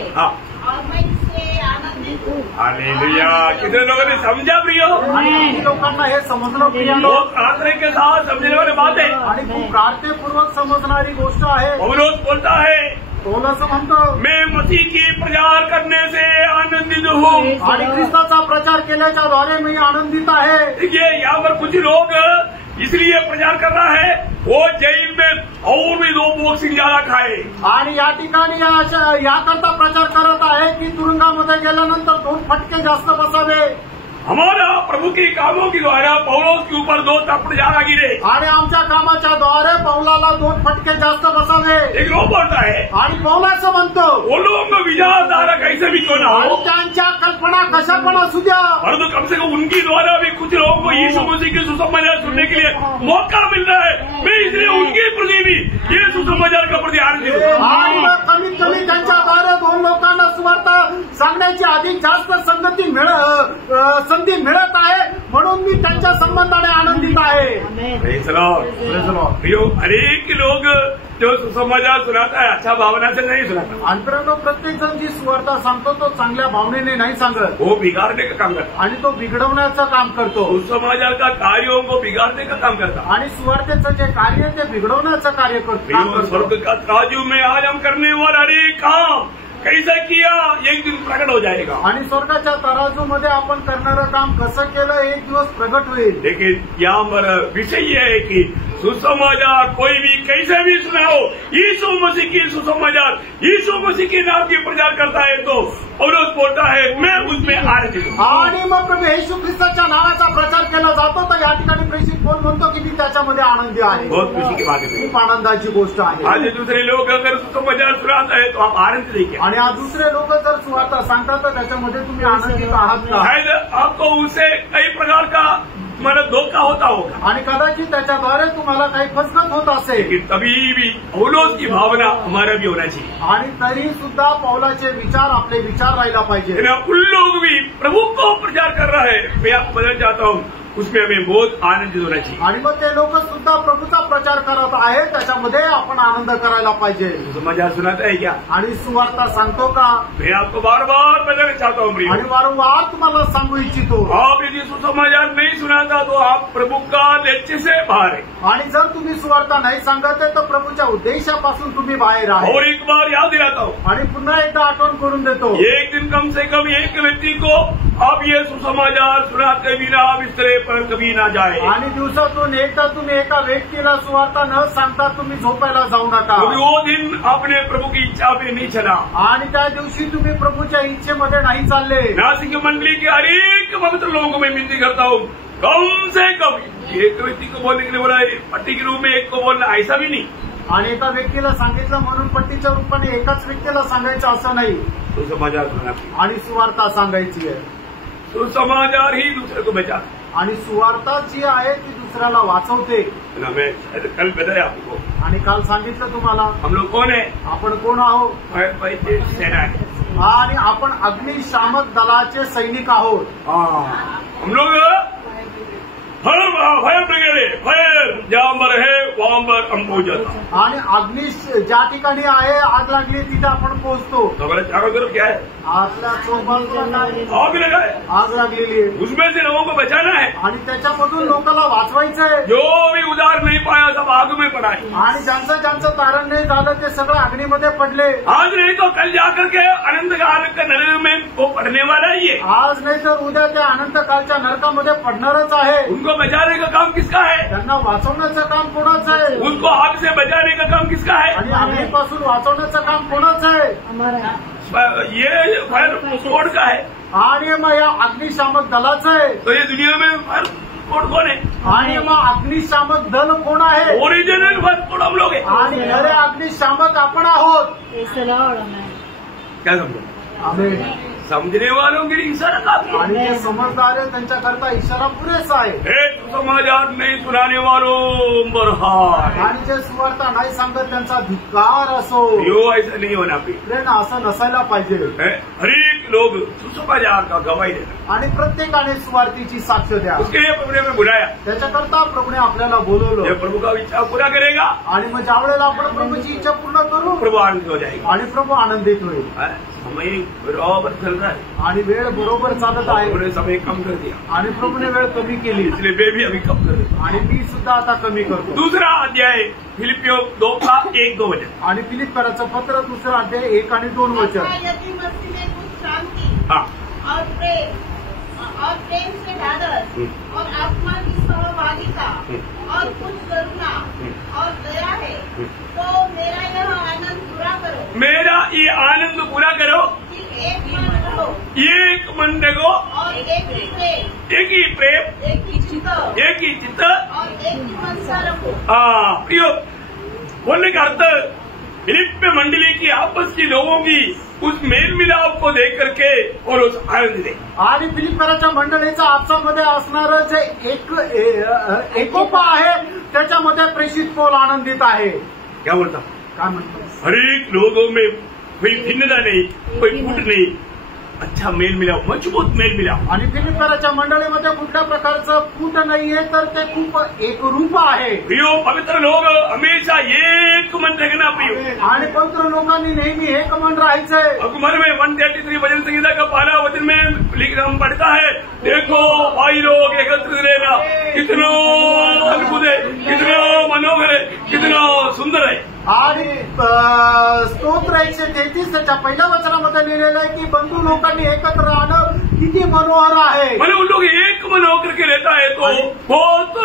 और मैं इससे आनंदित हूँ. हालेलुया. कितने लोगों ने समझा प्रियो? आणि लोकांना हे समजलं प्रियांनो. लोग प्रार्थना के साथ समझने वाली बात है. आणि खूप प्रार्थनेपूर्वक समजणारी गोष्ट आहे. पौलुस बोलता है, पौलुस म्हणतो, मैं मसीह की प्रचार करने से आनंदित हूँ. आणि ख्रिस्ताचा प्रचार केल्याच्या द्वारे मी आनंदित आहे. देखिए, यहाँ पर कुछ लोग इसलिए प्रचार कर रहा है, वो जेल में और भी 2 बॉक्सिंग ज्यादा खाए. आणि या ठिकाणी याकरता प्रचार करत आहे की तुरुंगामध्ये गेल्यानंतर 2 फटके जास्त बसावे. हमारा प्रभु के कामों के द्वारा पौलुस के ऊपर 2 थप्पड़ ज्यादा गिरे. आणि आमच्या कामाच्या द्वारे पौलाला 2 फटके जास्त बसावे. एक लोग बोलता है, आणि पौलाच म्हणतो, वो लोग विचारधारा कैसे भी क्यों ना हो, त्यांच्या कल्पना कशा पण असू द्या, परंतु कम से कम उनकी द्वारा भी कुछ लोगों को यीशु मसीह की सुसमाचार सुनने के लिए मौका मिल रहा है. मैं इसलिए उनके प्रति भी ये सुसमाचार का प्रति आनंदित हूँ. आणि कमीत कमी त्यांच्या द्वारे 2 लोकांना सुवार्ता सांगण्याची अधिक जास्त संधी मिळत आहे. म्हणून मी त्यांच्या संबंधाने आनंदित आहे. अनेक लोग जो सुसमाचार सुनाता है अच्छा भावना से नहीं सुनाता। अंतरानो प्रत्येक जण जी सुवार्ता सांगतो तो चांगल्या भावनेने नाही सांगत, वो बिगाड़ने का काम करता आणि तो बिघडवण्याचं काम करतो। है। सुसमाचार का कार्यों को बिगाड़ने का काम करता है। आणि सुवार्तेचं जे कार्य आहे ते बिघडवण्याचं कार्य करतो। स्वर्ग का तराजू में आज हम करने वाला अरे काम कैसा किया एक दिन प्रकट हो जाएगा। आणि स्वर्गाच्या तराजूमध्ये आपण करणारं काम कसं केलं एक दिवस प्रगट होईल। लेकिन यहाँ पर विषय ये है कि सुसमाचार कोई भी कैसे भी सुनाओ, यीशु मसीह की सुसमाचार यीशु मसीह के नाम की प्रचार करता है तो पौलुस बोलता है मैं उसमें आनंदित हूं। आणि मग प्रभू येशू ख्रिस्ताच्या नावाचा प्रचार केला जातो तर या ठिकाणी प्रेषित पौल म्हणतो की मी त्याच्यामध्ये आनंदी आहे। बहुत खुशी की बात है। खूप आनंदाची गोष्ट आहे। आज दूसरे लोग अगर सुसमाचार सुनाता है तो आप आनंदित नहीं क्या? आणि आज दुसरे लोक जर सुवार्ता सांगतात तर त्याच्यामध्ये तुम्ही आनंदित आहात का? शायद आपको उससे कई प्रकार का मतलब धोखा होता होगा, आणि कदाचित त्याच्याद्वारे तुम्हाला काही फसगत होत असेल। लेकिन तभी भी पौलुस की भावना हमारा भी होना चाहिए। आणि तरी सुद्धा पौलाचे विचार आपले विचार राहायला पाहिजे। उन लोग भी प्रभु को प्रचार कर रहा है, मैं आपको बताना चाहता हूँ उसमें हमें बहुत आनंदित होना चाहिए। आणि मग ते लोक सुद्धा प्रभूचा प्रचार करत आहे त्याच्यामध्ये आपण आनंद करायला पाहिजे। सुसमाचार सुनाता है क्या? आणि सुवार्ता सांगतो का? मैं आपको बार बार बताना चाहता हूँ प्रिय, आणि वारंवार तुम्हाला सांगू इच्छितो आप यदि सुसमाचार नहीं सुनाता तो आप प्रभु का लक्ष्य से बाहर है। आणि जर तुम्ही सुवार्ता नाही सांगत आहे तर प्रभूच्या उद्देशापासून तुम्ही बाहेर आहे। और एक बार याद दिलाता हूँ, आणि पुन्हा एकदा आठवण करून देतो, एक दिन कम से कम एक व्यक्ति को आप ये सुसमाचार सुनाते बिना बिस्तरे पर कभी ना जाए। आणि दिवसातून एकदा तुम्ही एका व्यक्तीला सुवार्ता न सांगता तुम्ही झोपायला जाऊ नका। क्योंकि वो दिन आपने प्रभु की इच्छा पे नहीं चला, आणि त्या दिवशी तुम्ही प्रभूच्या इच्छेमध्ये नाही चालले। नासिक मंडली के हर एक पवित्र लोगों को मैं विनती करता हूँ कम से कम एक व्यक्ति को बोलने के लिए बोला, पट्टी के रूप में एक को बोलना ऐसा भी नहीं। आणि एका व्यक्तीला सांगितलं म्हणून पट्टीच्या रूपाने एकाच व्यक्तीला सांगायचं असं नाही। सुसमाचार सुना, आणि सुवार्ता सांगायची आहे। सुसमाचार ही दूसरे को बचा। आणि सुवार्ता जी आहे ती दुसऱ्याला वाचवते। मैं कल बताया आपको, आणि काल सांगितलं तुम्हाला हम लोग कौन है? आपण कोण आहोत? सेना है। आणि आपण अग्निशामक दलाचे सैनिक आहोत। हम लोग फायर ब्रिगेड है, फायर जहां पर है वहां पर हम पहुंच जाता। आणि अग्नि ज्या ठिकाणी आहे आग लागली तिथे आपण पोहोचतो। तो हमारे चारों तरफ क्या है? आपल्या सोबत आग लगा है, आग लागलेली आहे उसमें से लोगों को बचाना है। आणि त्याच्यामधून लोकांना वाचवायचंय। जो भी उधार नहीं पाया सब आग में पड़ा है। आणि ज्यांचं ज्यांचं तारण नाही झालं ते सगळं अग्नीमध्ये पडले। आज नहीं तो कल जाकर के अनंत काल के नरक में वो पड़ने वाला ही है। आज नाही तर उद्या ते अनंत कालच्या नरकामध्ये पडणारच आहे। उनको बचाने का काम किसका है? त्यांना वाचवण्याचं काम कोणाचं आहे? उनको आग से बचाने का काम किसका है? आणि अग्नीपासून वाचवण्याचं काम कोणाचं आहे? ये फायर कोड का है। आणि मग या अग्निशामक दलाचं आहे। तो ये दुनिया में फायर कोड कौन है? आणि मग अग्निशामक दल कोण आहे? ओरिजिनल फायर कोड हम लोग है। आणि खरे अग्निशामक आपण आहोत। क्या समझो? आमेन। समझने वालों के लिए इशारा काफी आणि जे समजदार आहे त्यांच्याकरता इशारा पुरेसा आहे। है। समाचार नहीं सुनाने वालों बरहार, आणि जे सुवार्ता नाही सांगत त्यांचा धिक्कार असो। यो ऐसा नहीं होना चाहिए। असं नसायला पाहिजे। हर एक लोग सुसमाचार का गवाही देना, आणि प्रत्येकाने सुवार्तीची साक्ष द्या। उसके लिए प्रभु ने हमें बुलाया। त्याच्याकरता प्रभूने आपल्याला बोलवलं। जब प्रभु का इच्छा पूरा करेगा आणि मग ज्या वेळेला आपण प्रभूची इच्छा पूर्ण करू प्रभु आनंदित हो जाएगा। आणि प्रभू आनंदित होईल। समय बराबर चल रहा है आणि वेळ बरोबर चालत आहे। प्रभु ने समय कम कर दिया आणि प्रभूने वेळ कमी केली, इसलिए वे भी अभी कम कर देते। आणि मी सुद्धा आता कमी करतो। दूसरा अध्याय फिलिपियों 2:1-2 वचन। आणि फिलिप्पियराचं पत्र 2 अध्याय 1 आणि 2 वचन। यदि मसीह में कुछ शांति हाँ और प्रेम से ढाढ़स और आत्मा की सहभागिता और कुछ करुणा और दया है तो मेरा यह आनंद पूरा करो। मेरा ये आनंद पूरा करो कि एक मन रहो, एक मन रखो और एक ही प्रेम, एक ही प्रेम, एक ही चित्त एक ही चित्त और एक ही मनसा रखो। प्रियो बोलने का अर्थ फिलिप्पी मंडली की आपस की लोगों की उस मेल मिलाप को देख करके और उस आनंद दे। आणि फिलिप्पियराच्या मंडळीचा आपसामध्ये असणारं जे एकोपा आहे त्याच्यामध्ये प्रेषित पौल आनंदित आहे। क्या बोलता? काय म्हणतो? हर एक लोगों में कोई भिन्नता नहीं, कोई फूट नहीं, अच्छा मेल मिलाव, मजबूत मेल मिलाव. आणि फिलिप्पियरच्या मंडळीमध्ये कुठल्या प्रकारचं फूट नाहीये, तर ते खूप एकरूप आहे. प्रियो, पवित्र लोग हमेशा एक मन रखना प्रियो. आणि पवित्र लोकांनी नेहमी एक मन राहायचंय. अकबर में 133 भजन संहिता का पहला वचन में लिखा पढ़ता है, देखो भाई लोग एकत्रित रहना, कितना अद्भुत है, कितना मनोहर है, कितना सुंदर है. आणि स्तोत्र 133 त्याच्या पहिल्या वचनामध्ये लिहिलेलं आहे की बंधू लोकांनी एकत्र राहणं किती मनोहर आहे. मैंने उन लोग एक मन होकर के रहता है तो बहुत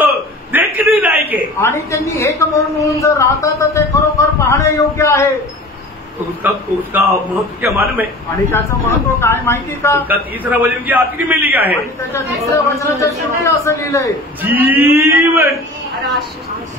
देखने लायक है. आणि त्यांनी एक मन होऊन जर राहतात तर ते खरोखर पाहणे योग्य आहे. उसका महत्व क्या मालूम है? आणि त्याचं महत्व काय माहिती का? उसका तीसरा वचन की आखिरी में लिखा है, आणि त्याच्या दुसऱ्या वचनाच्या शेवटी असं लिहिलंय, जीवन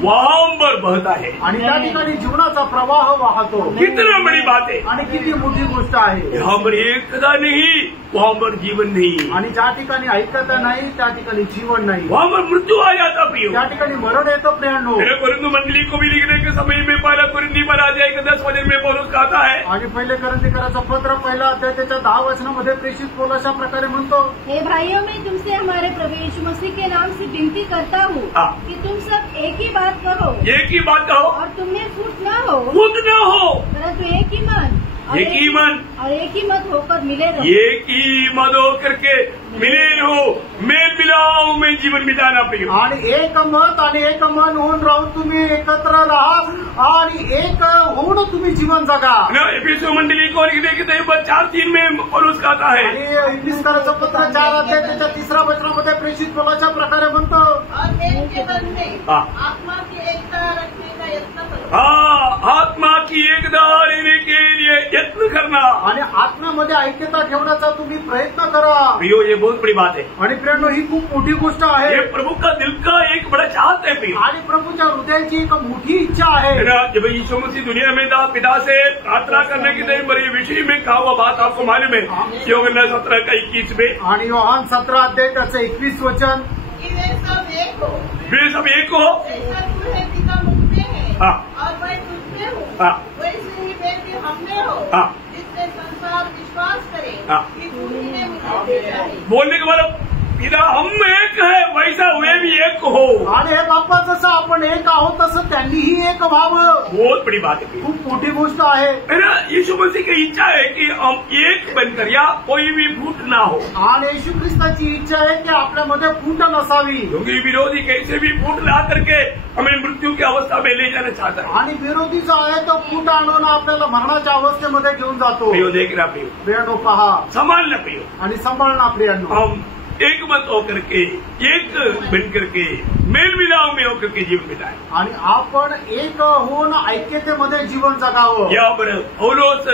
वाहंबर बहता है. आणि त्या ठिकाणी जीवनाचा प्रवाह वाहतो. कितना बड़ी बात है. आणि किती मोठी गोष्ट आहे. यहाँ पर एकता नहीं, वहाँ पर जीवन नहीं. आणि ज्या ठिकाणी ऐकता नाही त्या ठिकाणी जीवन नाही. वहाँ पर मृत्यू आ जाता प्रियो. त्या ठिकाणी मरण येतं प्रियांनो. मेरे कोरिन्थ मंडली को भी लिखने के समय में पहला कोरिन्थी पर अध्याय के 10 वचन में पौलुस कहता है, आणि पहिले कोरिन्थीकराचं पत्र पहिला अध्याय त्याच्या 10 वचनामध्ये प्रेषित पौलुस अशा प्रकारे म्हणतो, हे भाइयों, मैं तुमसे हमारे प्रभु यीशु मसीह के नाम से विनती करता हूँ कि तुम सब एक ही बात कहो, एक ही बात कहो और तुमने फूट न हो, परंतु एक ही मन और एक ही मन और एक ही मत होकर मिले रहो. एक ही मत होकर के मिले रहो, मेल मिलाओ में जीवन बिताना प्रिय. आणि एक मत आणि एक मन होऊन राहून तुम्ही एकत्र राहा आणि एक होऊन तुम्ही जीवन जगा. एफिसो मंडली को लिखने के 4:3 में पौलुस कहता है, आणि इफिसकराचं पत्र 4 अध्याय त्याच्या 3ऱ्या वचनामध्ये प्रेषित पौलुसच्या प्रकारे म्हणतो, और मेल के बल में आत्मा की एकता रखने का यत्न करो. आत्मा की एकता लेने के लिए यत्न करना. आणि आत्म्यामध्ये ऐक्यता ठेवण्याचा तुम्ही प्रयत्न करा. प्रियो, ये बहुत बड़ी बात है. आणि प्रियांनो, ही खूप मोठी गोष्ट आहे. ये प्रभु का दिल का एक बड़ा चाहत है प्रियो. आणि प्रभूच्या हृदयाची एक मोठी इच्छा आहे. जब यीशु मसीह दुनिया में था, पिता से प्रार्थना करने की टाइम बड़े विषय में कहा हुआ बात आपको मालूम है, योहन्ना 17:21 में. आणि योहान 17 अध्याय त्याचं 21 वचन, कि वे सब एक हो, वे सब एक हो, जैसा तू है पिता मुझ में है हाँ। और मैं तुझ में हूँ, हाँ। वैसे ही वे भी हम में हो, हाँ। जिससे संसार विश्वास करे हाँ। कि तू ही ने मुझे भेजा है. बोलने के बाद पिता हम एक है, वैसा वे भी एक हो. आणि हे बाप्पा, जसं आपण एक आहोत तसं त्यांनीही एक व्हावं. बहुत बड़ी बात है. खूप मोठी गोष्ट आहे. यीशु मसीह की इच्छा है कि हम एक बनकर या कोई भी फूट ना हो. आणि येशू ख्रिस्ताची इच्छा आहे की आपल्यामध्ये फूट नसावी. क्योंकि विरोधी कैसे भी फूट ला करके हमें मृत्यू की अवस्था में ले जाना चाहता है. आणि विरोधी जो आहे तो फूट आणून आपल्याला मरणाच्या अवस्थेमध्ये घेऊन जातो. प्रियो, देख रहा प्रियो, प्रियांनो पहा, संभालना प्रियो. आणि सांभाळणं प्रियांनो. हम एक मत होकर के, एक बन करके, मेल मिलाव में होकर के जीवन बिताए. आणि आपण एक होऊन ऐक्यतेमध्ये जीवन जगावं. यहाँ पर पौलुस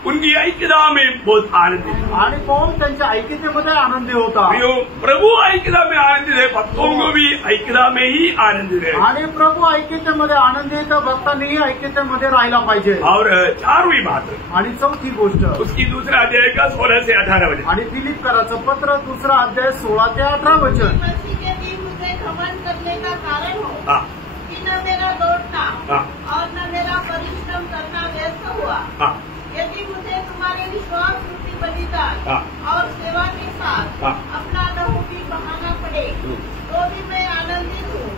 उनकी ऐक्यता में बहुत आनंदित है. आणि पौल त्यांच्या ऐक्यतेमध्ये आनंदी होता. प्रियो, प्रभु ऐक्यता में आनंदित है, भक्तों को भी ऐक्यता में ही आनंदित है. आणि प्रभू ऐक्यतेमध्ये आनंदित, भक्तांनीही ऐक्यतेमध्ये राहायला पाहिजे. और 4वीं बात, आणि चौथी गोष्ट, उसकी दूसरा अध्याय का 16 से 18 वचन. आणि फिलिप्पियराचं पत्र 2 अध्याय 16 ते 18 वचन. मसीह के दिन मुझे घमंड करने का कारण हो हाँ, कि न मेरा दौड़ना हाँ, और न मेरा परिश्रम करना व्यर्थ हुआ. हाँ, यदि मुझे तुम्हारे विश्वास रूपी बलिदान हाँ। और सेवा के साथ हाँ। अपना लहू भी बहाना पड़े तो भी मैं आनंदित हूँ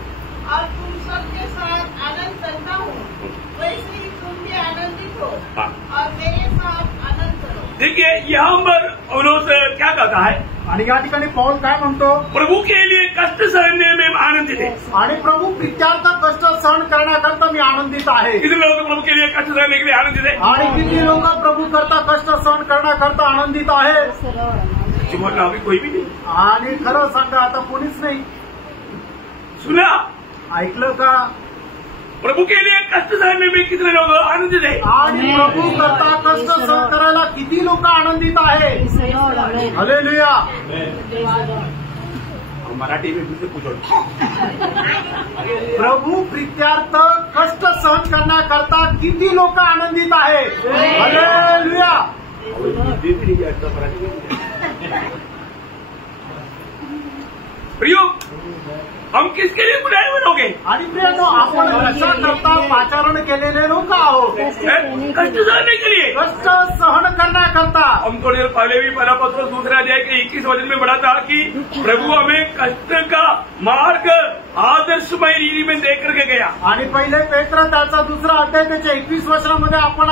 और तुम सबके साथ आनंद करता हूँ. वैसे ही तुम भी आनंदित हो हाँ। और मेरे साथ आनंद करो. देखिए यहाँ पर पौलुस क्या कहता है, आणि या ठिकाणी पौल काय म्हणतो, प्रभु के लिए कष्ट सहने में आनंदित है. आणि प्रभू प्रित्यार्थ कष्ट सहन करण्याकरता मी आनंदित आहे. कितने लोग प्रभु के लिए कष्ट सहने के लिए आनंदित है? आणि किती लोक प्रभू करता कष्ट सहन करण्याकरता आनंदित आहे. जी बोलना अभी कोई भी नहीं आणि खरं सांगा, आता कोणीच नाही. सुना. ऐकलं का? प्रभु के लिए कष्ट सहने में कितने लोग आनंदित है? आणि प्रभू करता कष्ट सहन करायला किती लोक आनंदित आहे. हालेलुया. मराठी में मुझसे पूछो. प्रभू प्रित्यार्थ कष्ट सहन करण्याकरता किती लोक आनंदित आहे. हालेलुया. प्रियो, हम किसके लिए बुलाए हुए लोग हैं? आणि प्रियांनो, आपण कशा करता पाचारण केलेले लोक आहोत. कष्ट सहने के लिए, कष्ट सहन करण्याकरता। हम थोड़ी देर पहले भी पहला पत्र दूसरा अध्याय के 21 वचन में पढ़ा था कि प्रभु हमें कष्ट का मार्ग आदर्शमय रीति में दे करके गया। आणि पहिले पेत्र त्याचा दुसरा अध्याय त्याच्या 21 वचनामध्ये आपण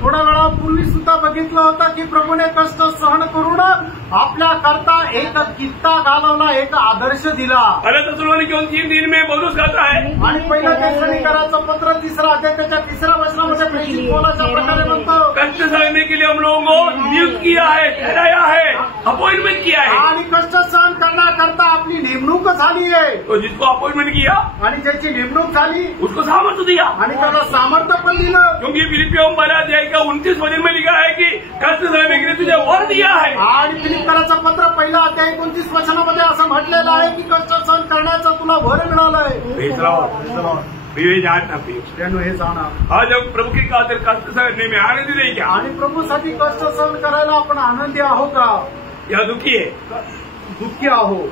थोड्या वेळापूर्वी सुद्धा बघितलं होतं की प्रभूने कष्ट सहन करून आपल्या करता एक कित्ता घालवला, एक आदर्श दिला। पहले थेसलोनिकैयों 3:3 में पौलुस कहता है, आणि पहिलं थेसलोनिकराचं पत्र 3 अध्याय त्याच्या 3 वचनामध्ये प्रेषित पौल अशा प्रकारे म्हणतो, कष्ट सहने के लिए हम लोगों को नियुक्त किया है, ठहराया है, अपॉइंटमेंट किया है। आणि कष्ट सहन करण्याकरता आपली नेमणूक झाली आहे। तो जिसको अपॉइंटमेंट किया आणि ज्याची नेमणूक झाली उसको सामर्थ्य दिया, आणि त्याला सामर्थ्य पण दिलं। क्योंकि फिलिपियों पहला अध्याय का 29 वचन में लिखा है कि कष्ट सहने के लिए तुझे वर दिया है। आणि फिलिप्पियराचं पत्र पहिला अध्याय 29 वचनामध्ये असं म्हटलेलं आहे की कष्ट सहन करण्याचं तुला वर मिळालंय। ये जानना प्रिय, हे जाणा आज हम प्रभु की खातिर कष्ट सहने में आनंद नहीं क्या, आणि प्रभूसाठी कष्ट सहन करायला आपण आनंदी आहो का, या दुखी है? दुःखी आहो?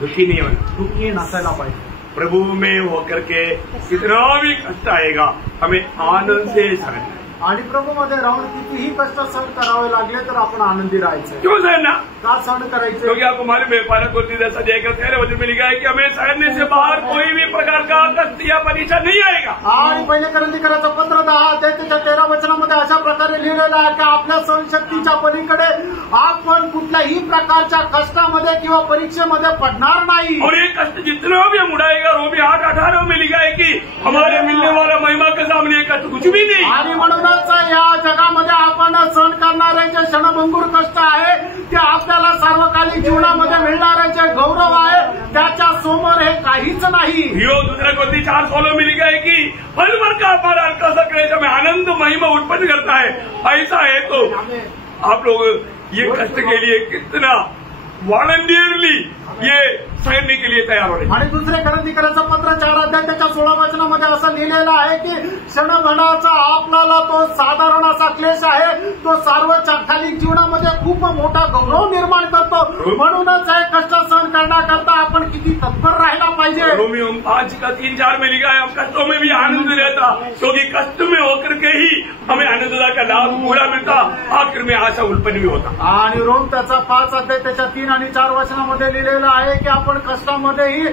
दुखी नहीं होना, दुःखी नसायला पाहिजे। प्रभु में होकर के कितना भी कष्ट आएगा हमें आनंद से सहना। आणि प्रभूमध्ये राहून कितीही कष्ट सहन करावे लागले तर आपण आनंदी राहायचं। क्यों सहना? का सहन करायचं? क्योंकि आपको मालूम है पहला कोरिन्थियों 10 वचन में लिखा है कि हमें सहने से बाहर कोई भी प्रकार का कष्ट या परीक्षा नहीं आएगा। आणि पहिले कोरिन्थियराचं पत्र 10 अध्याय त्याच्या 13 वचनामध्ये अशा प्रकारे लिहिलेलं आहे की आपल्या सहनशक्तीच्या पलीकडे आपण कुठल्याही प्रकारच्या कष्टामध्ये किंवा परीक्षेमध्ये पडणार नाही। और ये कष्ट जितना भी हम उड़ाएगा, रोमी 8:18 में लिखा है कि हमारे मिलने वाला महिमा के सामने ये कष्ट कुछ भी नहीं। आणि म्हणूनच या जगामध्ये आपण सहन करणारे जे क्षणभंगुर कष्ट आहे ते आपल्याला सार्वकालिक जीवनामध्ये मिळणारे जे गौरव आहे त्याच्या समोर हे काहीच नाही। यो दूसरा कोरिन्थियों 4:16 में लिखा है कि पल भर का हमारा हल्का सा क्लेश हमें आनंद महिमा उत्पन्न करता है। ऐसा है तो आप लोग ये कष्ट के लिए कितना वॉलंटियरली ये सहने के लिए तयार होणे। आणि दुसरे कोरिन्थियराचं पत्र 4 अध्याय त्याच्या 16 वचनामध्ये असं लिहिलेलं आहे की क्षणभराचा आपल्याला तो साधारण असा क्लेश आहे तो सार्वकालिक जीवनामध्ये खूप मोठा गौरव निर्माण करतो। म्हणूनच हे कष्ट सहन करण्याकरता आपण किती तत्पर राहायला पाहिजे। रोमियो 5:3-4 में लिखा है, हम कष्टों में भी आनंद रहता, क्योंकि कष्ट में होकर के ही हमें आनंद का लाभ पूरा मिलता, आखिर में आशा उत्पन्न भी होता। आणि रोम त्याचा 5 अध्याय त्याच्या 3 आणि 4 वचनामध्ये लिहिलेलं आहे की आपण कष्टामध्येही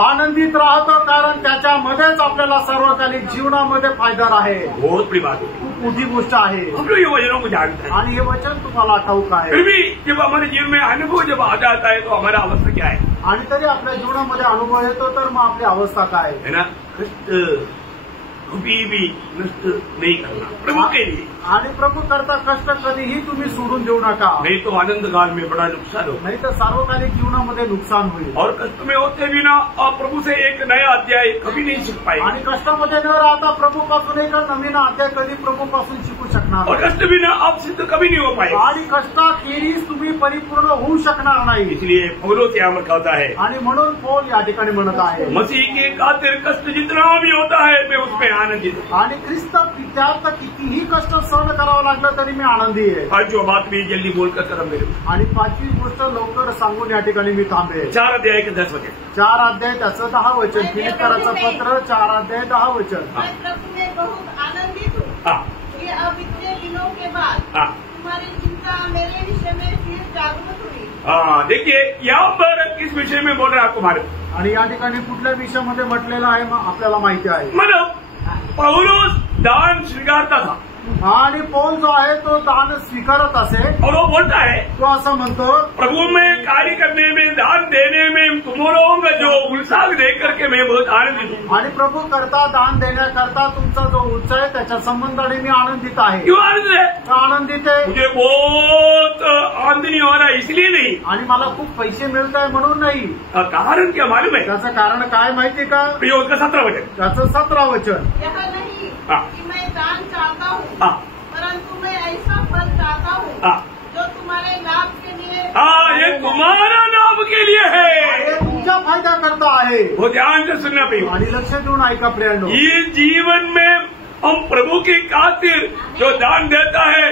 आनंदित राहतो कारण त्याच्यामध्येच आपल्याला सार्वकालिक जीवनामध्ये फायदा आहे। बहुत बड़ी बात है, खूप मोठी गोष्ट आहे। हम लोग ये वचनों को जानते हैं, आणि हे वचन तुम्हाला ठाऊक आहे। फिर भी जब हमारे जीवन में अनुभव जब आ जाता है तो हमारा अवस्था क्या है? आणि तरी आपल्या जीवनामध्ये अनुभव येतो तर मग आपली अवस्था काय है ना? कष्ट कभी भी नष्ट नहीं करना प्रभु के लिए। आणि प्रभू करता कष्ट कधीही तुम्ही सोडून देऊ नका, नहीं तो आनंद काल में बड़ा नुकसान हो, नाही तर सार्वकालिक जीवनामध्ये नुकसान होईल। और कष्ट में होते भी ना आप प्रभू से एक नया अध्याय कभी नहीं सीख पाएंगे, आणि कष्टामध्ये न राहता प्रभूपासून एक नवीन अध्याय कधी प्रभूपासून शिकू शकणार और नाही। कष्ट भी ना आप सिद्ध कभी नहीं हो पाएंगे। आणि कष्टाखेरीज तुम्ही परिपूर्ण होऊ शकणार नाही। इसलिए पौलुस यहाँ पर कहता है, आणि म्हणून पौल या ठिकाणी म्हणत आहे मसीह के खातिर कष्ट जितना भी होता है मैं उसमें आनंदित हूँ। आणि ख्रिस्त विद्यार्थ कितीही कष्ट सहन करावं लागलं तरी मी आनंदी आहे। आज जो बात भी जल्दी बोलकर करम मेरे आणि 5वी गोष्ट लवकर सांगून या ठिकाणी मी थांबे। 4 अध्याय के 10 वचन, 4 अध्याय त्याचं 10 वचन, फिलिप्पियराचं पत्र 4 अध्याय 10 वचन। मैं प्रभु में बहुत आनंदित हूँ हाँ कि अब इतने दिनों के बाद हाँ तुम्हारी चिंता मेरे विषय में फिर जागृत हुई। हाँ, देखिए यहाँ पर किस विषय में बोल रहा है आपको मालूम? आणि या ठिकाणी कुठल्या विषयामध्ये म्हटलेलं आहे आपल्याला माहिती आहे। मतलब पौलुस दान स्वीकारता था आणि पौल जो आहे तो दान स्वीकारत असे और वो बोलता है, तो असं म्हणतो प्रभु में कार्य करने में दान देने में तुम लोगों का जो उत्साह देख करके मैं बहुत आनंदित हूँ। आणि प्रभू करता दान देण्याकरता तुमचा जो उत्साह आहे त्याच्या संबंधाने मी आनंदित आहे। क्यों आनंदित है? आनंदित आहे मुझे बहुत आमदनी हो रहा है इसलिए नहीं, आणि मला खूप पैसे मिळत आहे म्हणून नाही। कारण क्या मालूम है? त्याचं कारण काय माहिती का? प्रियो उसका 17 वचन, त्याचं 17 वचन। यह नहीं हाँ। कि मैं दान चाहता हूँ, हाँ परंतु मैं ऐसा फल चाहता हूँ हाँ जो तुम्हारे लाभ के लिए। हाँ, ये तुम्हारा लाभ के लिए है, हे तुमच्या फायदा करता आहे। वो ध्यान से सुनना प्रियो। आणि लक्ष देऊन ऐका प्रियांनो, ये जीवन में हम प्रभु की खातिर जो दान देता है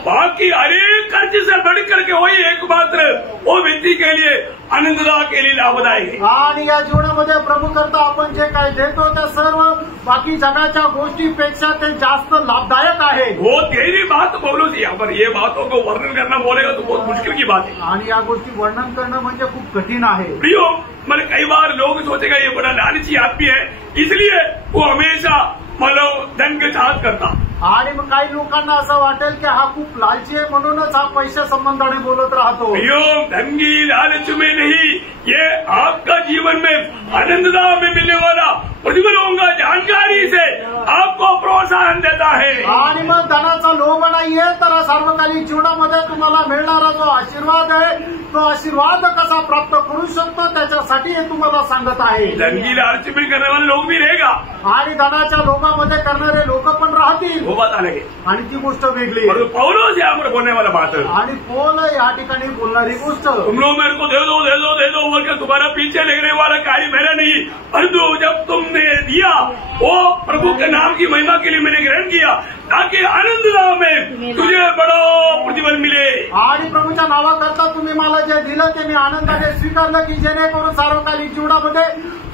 बाकी अनेक खर्च से बढ़ करके वही एकमात्र वो व्यक्ति के लिए आनंददायक के लिए लाभदायक है। आणि या जीवनामध्ये प्रभू करता आपण जे काही देतो त्या सर्व बाकी जगाच्या गोष्टीपेक्षा ते जास्त लाभदायक आहे। वो तेरी बात बोलो सी, पर ये बातों को वर्णन करना बोलेगा तो बहुत मुश्किल की बात है। आणि या गोष्टी वर्णन करणं म्हणजे खूप कठीण आहे। प्रियो, मैंने कई बार लोग सोचेगा ये बड़ा लालची आदमी है, इसलिए वो हमेशा मतलब धन के चाहत करता। आणि मग काही लोकांना असं वाटेल की हा खूप लालची आहे म्हणूनच हा पैशा संबंधाने बोलत राहतो। प्रियो, धन की लालच में नहीं, ये आपका जीवन में आनंददा में मिलने वाला प्रतिफलों का जानकारी से आपको प्रोत्साहन देता है। आणि मग धनाचा लोभ नाहीये, तर सार्वकालिक जीवनामध्ये तुम्हाला मिळणारा जो आशीर्वाद आहे तो आशीर्वाद कसा प्राप्त करू शकतो त्याच्यासाठी हे तुम्हाला सांगत आहे। धन की लालच में करने वाले लोग भी रहेगा आणि धनाच्या लोभामध्ये करणारे लोक पण राहतील, वो बात अलग है। आणि ती गोष्ट वेगळी आहे। और पौलुस यहाँ पर बोलने वाला बात है, आणि पौल या ठिकाणी बोलणारी गोष्ट, तुम लोग मेरे को दे दो दे दो दे दो बोलकर तुम्हारा पीछे लगने वाला कार्य मेरा नहीं, परंतु जब तुमने दिया वो प्रभु के नाम की महिमा के लिए मैंने ग्रहण किया, ताकि आनंददा में तुझे बड़ा प्रतिफल मिले। आणि प्रभूच्या नावाकरता तुम्ही मला जे दिलं ते मी आनंदाने स्वीकारलं की जेणेकरून सार्वकालिक जीवनामध्ये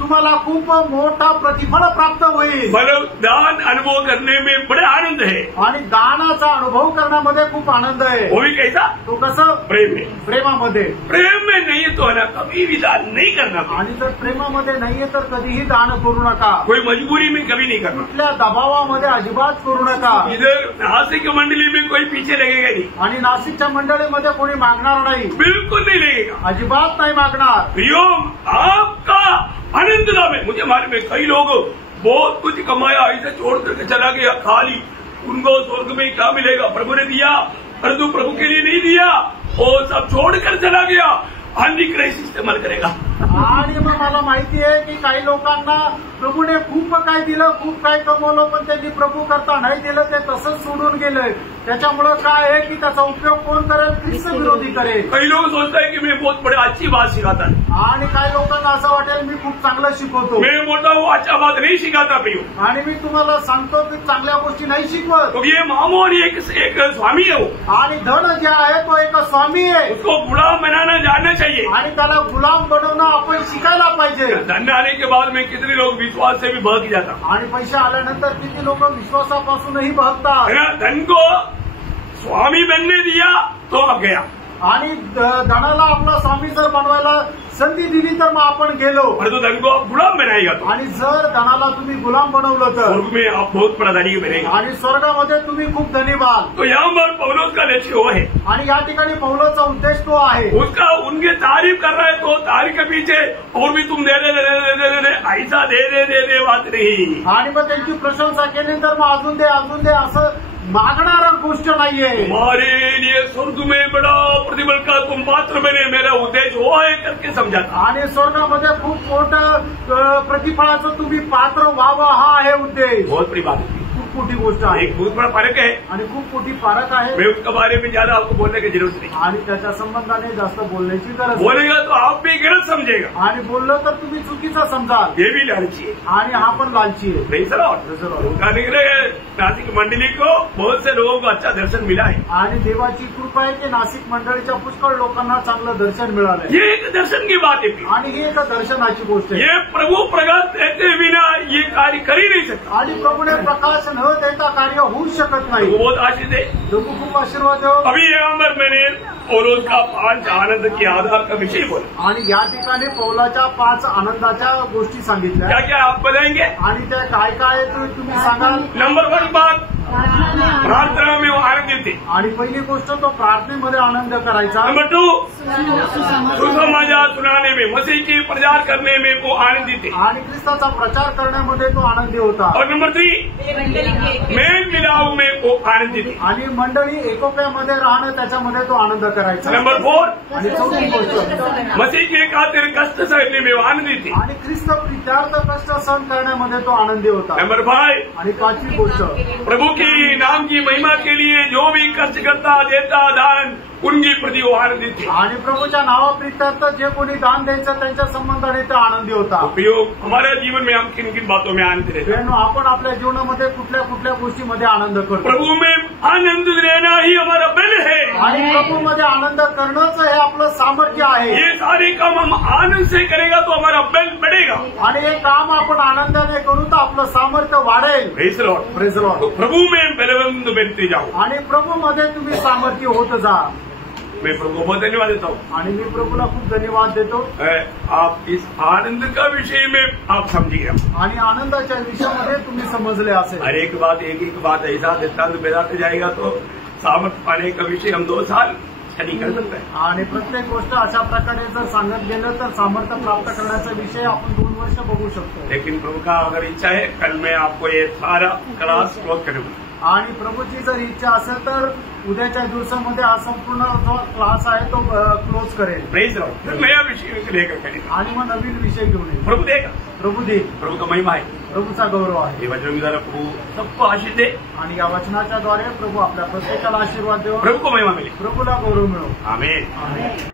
तुम्हाला खूप मोठा प्रतिफल प्राप्त होईल। मतलब दान अनुभव करने में बड़े आनंद है, आणि दानाचा अनुभव करण्यामध्ये खूप आनंद आहे। वो भी कैसा? तो कसं? प्रेम में। प्रेमामध्ये। प्रेम में नहीं तो है ना, कभी भी दान नहीं करना। आणि जर प्रेमामध्ये नाहीये तर कधीही दान करू नका। कोई मजबूरी में कभी नहीं करना। कुठल्या दबावामध्ये अजिबात करू नका। इधर नासिक मंडली में कोई पीछे लगेगा नहीं, आणि नाशिकच्या मंडळीमध्ये कोणी मागणार नाही, बिल्कुल नहीं लगेगा, अजिबात नाही मागणार। प्रियो, आपका आनंददा में, मुझे मालूम है कई लोग बहुत कुछ कमाया ऐसे छोड़ करके चला गया खाली, उनको स्वर्ग में क्या मिलेगा? प्रभु ने दिया, परंतु प्रभु के लिए नहीं दिया, वो सब छोड़कर चला गया, अंधी क्राइस्ट इस्तेमाल करेगा। आणि मग मला माहिती आहे की काही लोकांना प्रभूने खूप काय दिलं, खूप काय कमवलं, पण त्यांनी प्रभू करता नाही दिलं, ते तसंच सोडून गेलंय। त्याच्यामुळे काय आहे की त्याचा उपयोग कोण करेल? ख्रिस्त विरोधी करेल। कई लोग सोचता है कि मैं बहुत बड़े अच्छी बात सिखाता है, आणि काही लोकांना असं वाटेल मी खूप चांगलं शिकवतो। मैं बोलता हूँ अच्छा बात नहीं सिखाता प्रियो, आणि मी तुम्हाला सांगतो की चांगल्या गोष्टी नाही शिकवत। तो ये मामून एक स्वामी है वो, आणि धन जे आहे तो एक स्वामी आहे, उसको गुलाम बनाना जानना चाहिए, आणि त्याला गुलाम बनवणं आपण शिकायला पाहिजे। धन आने के बाद में कितने लोग विश्वास से भी बहक जाता आणि पैसे आल्यानंतर किती लोक विश्वासापासूनही बहकतात। है ना। धन को स्वामी बनने दिया तो अब गया, आणि धनाला आपला स्वामी जर बनवायला संधी दिली तर मग आपण गेलो, परंतु धन को आप गुलाम बनाएगा तो आणि जर धनाला तुम्ही गुलाम बनवलं तर स्वर्ग में आप बहुत बड़ा धनी बनेगा। आणि स्वर्गामध्ये तुम्ही खूप धनी व्हाल। तो यहाँ पर पौलुस का लक्ष्य वो है, आणि या ठिकाणी पौलाचा उद्देश तो आहे, उसका उनके तारीफ कर रहा है तो तारीफ के पीछे और भी तुम दे दे ऐसा दे बात नहीं। आणि मग त्यांची प्रशंसा केली तर मग अजून दे असं मागणारा गोष्ट नाहीये। हमारे लिए स्वर्ग में बड़ा प्रतिफल का तुम पात्र बने, मेरा उद्देश्य वो है करके समझाता। आणि स्वर्गामध्ये खूप मोठं प्रतिफळाचं तुम्ही पात्र व्हावं हा आहे उद्देश। बहुत बड़ी बात है, खूप मोठी गोष्ट आहे, एक बहुत बड़ा फर्क है, आणि खूप मोठी फरक आहे। मैं उसके बारे में ज्यादा आपको बोलने की जरूरत नहीं, आणि त्याच्या संबंधाने जास्त बोलण्याची गरज नाही। बोलेगा तो आप भी गलत समझेगा, आणि बोललं तर तुम्ही चुकीचं समजाल, ये भी लालची है। आणि हा पण लालची आहे। नहीं सर, उनका निकले नासिक मंडली को बहुत से लोगों को अच्छा दर्शन मिला है, आणि देवाची कृपा आहे की नाशिक मंडळीच्या पुष्कळ लोकांना चांगलं दर्शन मिळालंय। ये एक दर्शन की बात है, आणि ही एक दर्शनाची गोष्ट आहे। ये प्रभु प्रकाश देते बिना ये कार्य कर ही नहीं सकता। आणि प्रभूने प्रकाश न देता कार्य होऊ शकत नाही। वो बहुत आशीष है। लोक खूप आशीर्वाद हो। अभी यहाँ पर मैंने पौलुस का 5 आनंद के आधार का विषय बोला, आणि या ठिकाणी पौलाच्या 5 आनंदाच्या गोष्टी सांगितल्या। क्या क्या आप बताएंगे? आणि त्या काय काय ते तुम्ही सांगाल। नंबर 1 बात, प्रार्थना में वो आनंदित थे। आणि पहिली गोष्ट तो प्रार्थनेमध्ये आनंद करायचा। नंबर 2, सुसमाचार सुनाने में, मसीह की प्रचार करने में वो आनंदित थे। आणि ख्रिस्ताचा प्रचार करण्यामध्ये तो आनंदी होता। और नंबर 3, मेल मिलाप में वो आनंदित थे। आणि मंडळी एकोप्यामध्ये राहणं त्याच्यामध्ये तो आनंद करायचा। नंबर 4, आणि चौथी गोष्ट, मसीह के खातिर कष्ट सहने में वो आनंदित थे। आणि ख्रिस्त प्रीत्यार्थ कष्ट सहन करण्यामध्ये तो आनंदी होता। नंबर 5, आणि पाचवी गोष्ट, प्रभु की नाम की महिमा के लिए जो भी कष्ट करता देता दान उनकी प्रति वो आनंदित थे। आणि प्रभूच्या नावाप्रीत्यार्थ जे कोणी दान द्यायचं त्यांच्या संबंधाने तो आनंदी होता। उपयोग हमारे जीवन में हम किन किन बातों में आनंद रहते हैं? आपण आपल्या जीवनामध्ये कुठल्या कुठल्या गोष्टीमध्ये आनंद करतो। प्रभु में आनंद रहना ही हमारा बल है, आणि प्रभूमध्ये आनंद करणंच हे आपलं सामर्थ्य आहे। ये सारे काम हम आनंद से करेगा तो हमारा बल बढ़ेगा। आणि हे काम आपण आनंदाने करू तसं आपलं सामर्थ्य वाढेल. Praise the Lord. Praise the Lord. तो प्रभु में बलवंत बनते जाओ. आणि प्रभू मध्ये तुम्ही सामर्थ्य होत जा. मैं प्रभु को बहुत धन्यवाद देता हूँ. आणि मी प्रभूला खूप धन्यवाद देतो. आप इस आनंद का विषय में आप समझिए. आणि आनंदाच्या विषयामध्ये तुम्ही समजले असेल. हर एक बात ऐसा दृष्टांत बेदाते जाएगा तो सामर्थ्य पाने का विषय हम 2 साल स्टडी कर सकते हैं. आणि प्रत्येक गोष्ट अशा प्रकारे जर सांगत गेलं तर सामर्थ्य प्राप्त करण्याचा विषय आपण 2 वर्ष बघू शकतो. लेकिन प्रभु का अगर इच्छा है कल मैं आपको ये सारा क्लास क्लोज करूंगा. आणि प्रभूची जर इच्छा असेल तर उद्याच्या दिवसामध्ये हा संपूर्ण जो क्लास आहे तो क्लोज करेल. Praise the Lord. फिर नया विषय लेकर करेगा. आणि मग नवीन विषय घेऊन येईल. प्रभु देगा. प्रभू देईल. प्रभु का महिमा है. प्रभूचा गौरव आहे. हे वचन द्वारा प्रभु सबको आशीष दे. आणि या वचनाच्या द्वारे प्रभू आपल्या प्रत्येकाला आशीर्वाद देव. प्रभु को महिमा मिले. प्रभूला गौरव मिळो. आमेन. आमेन.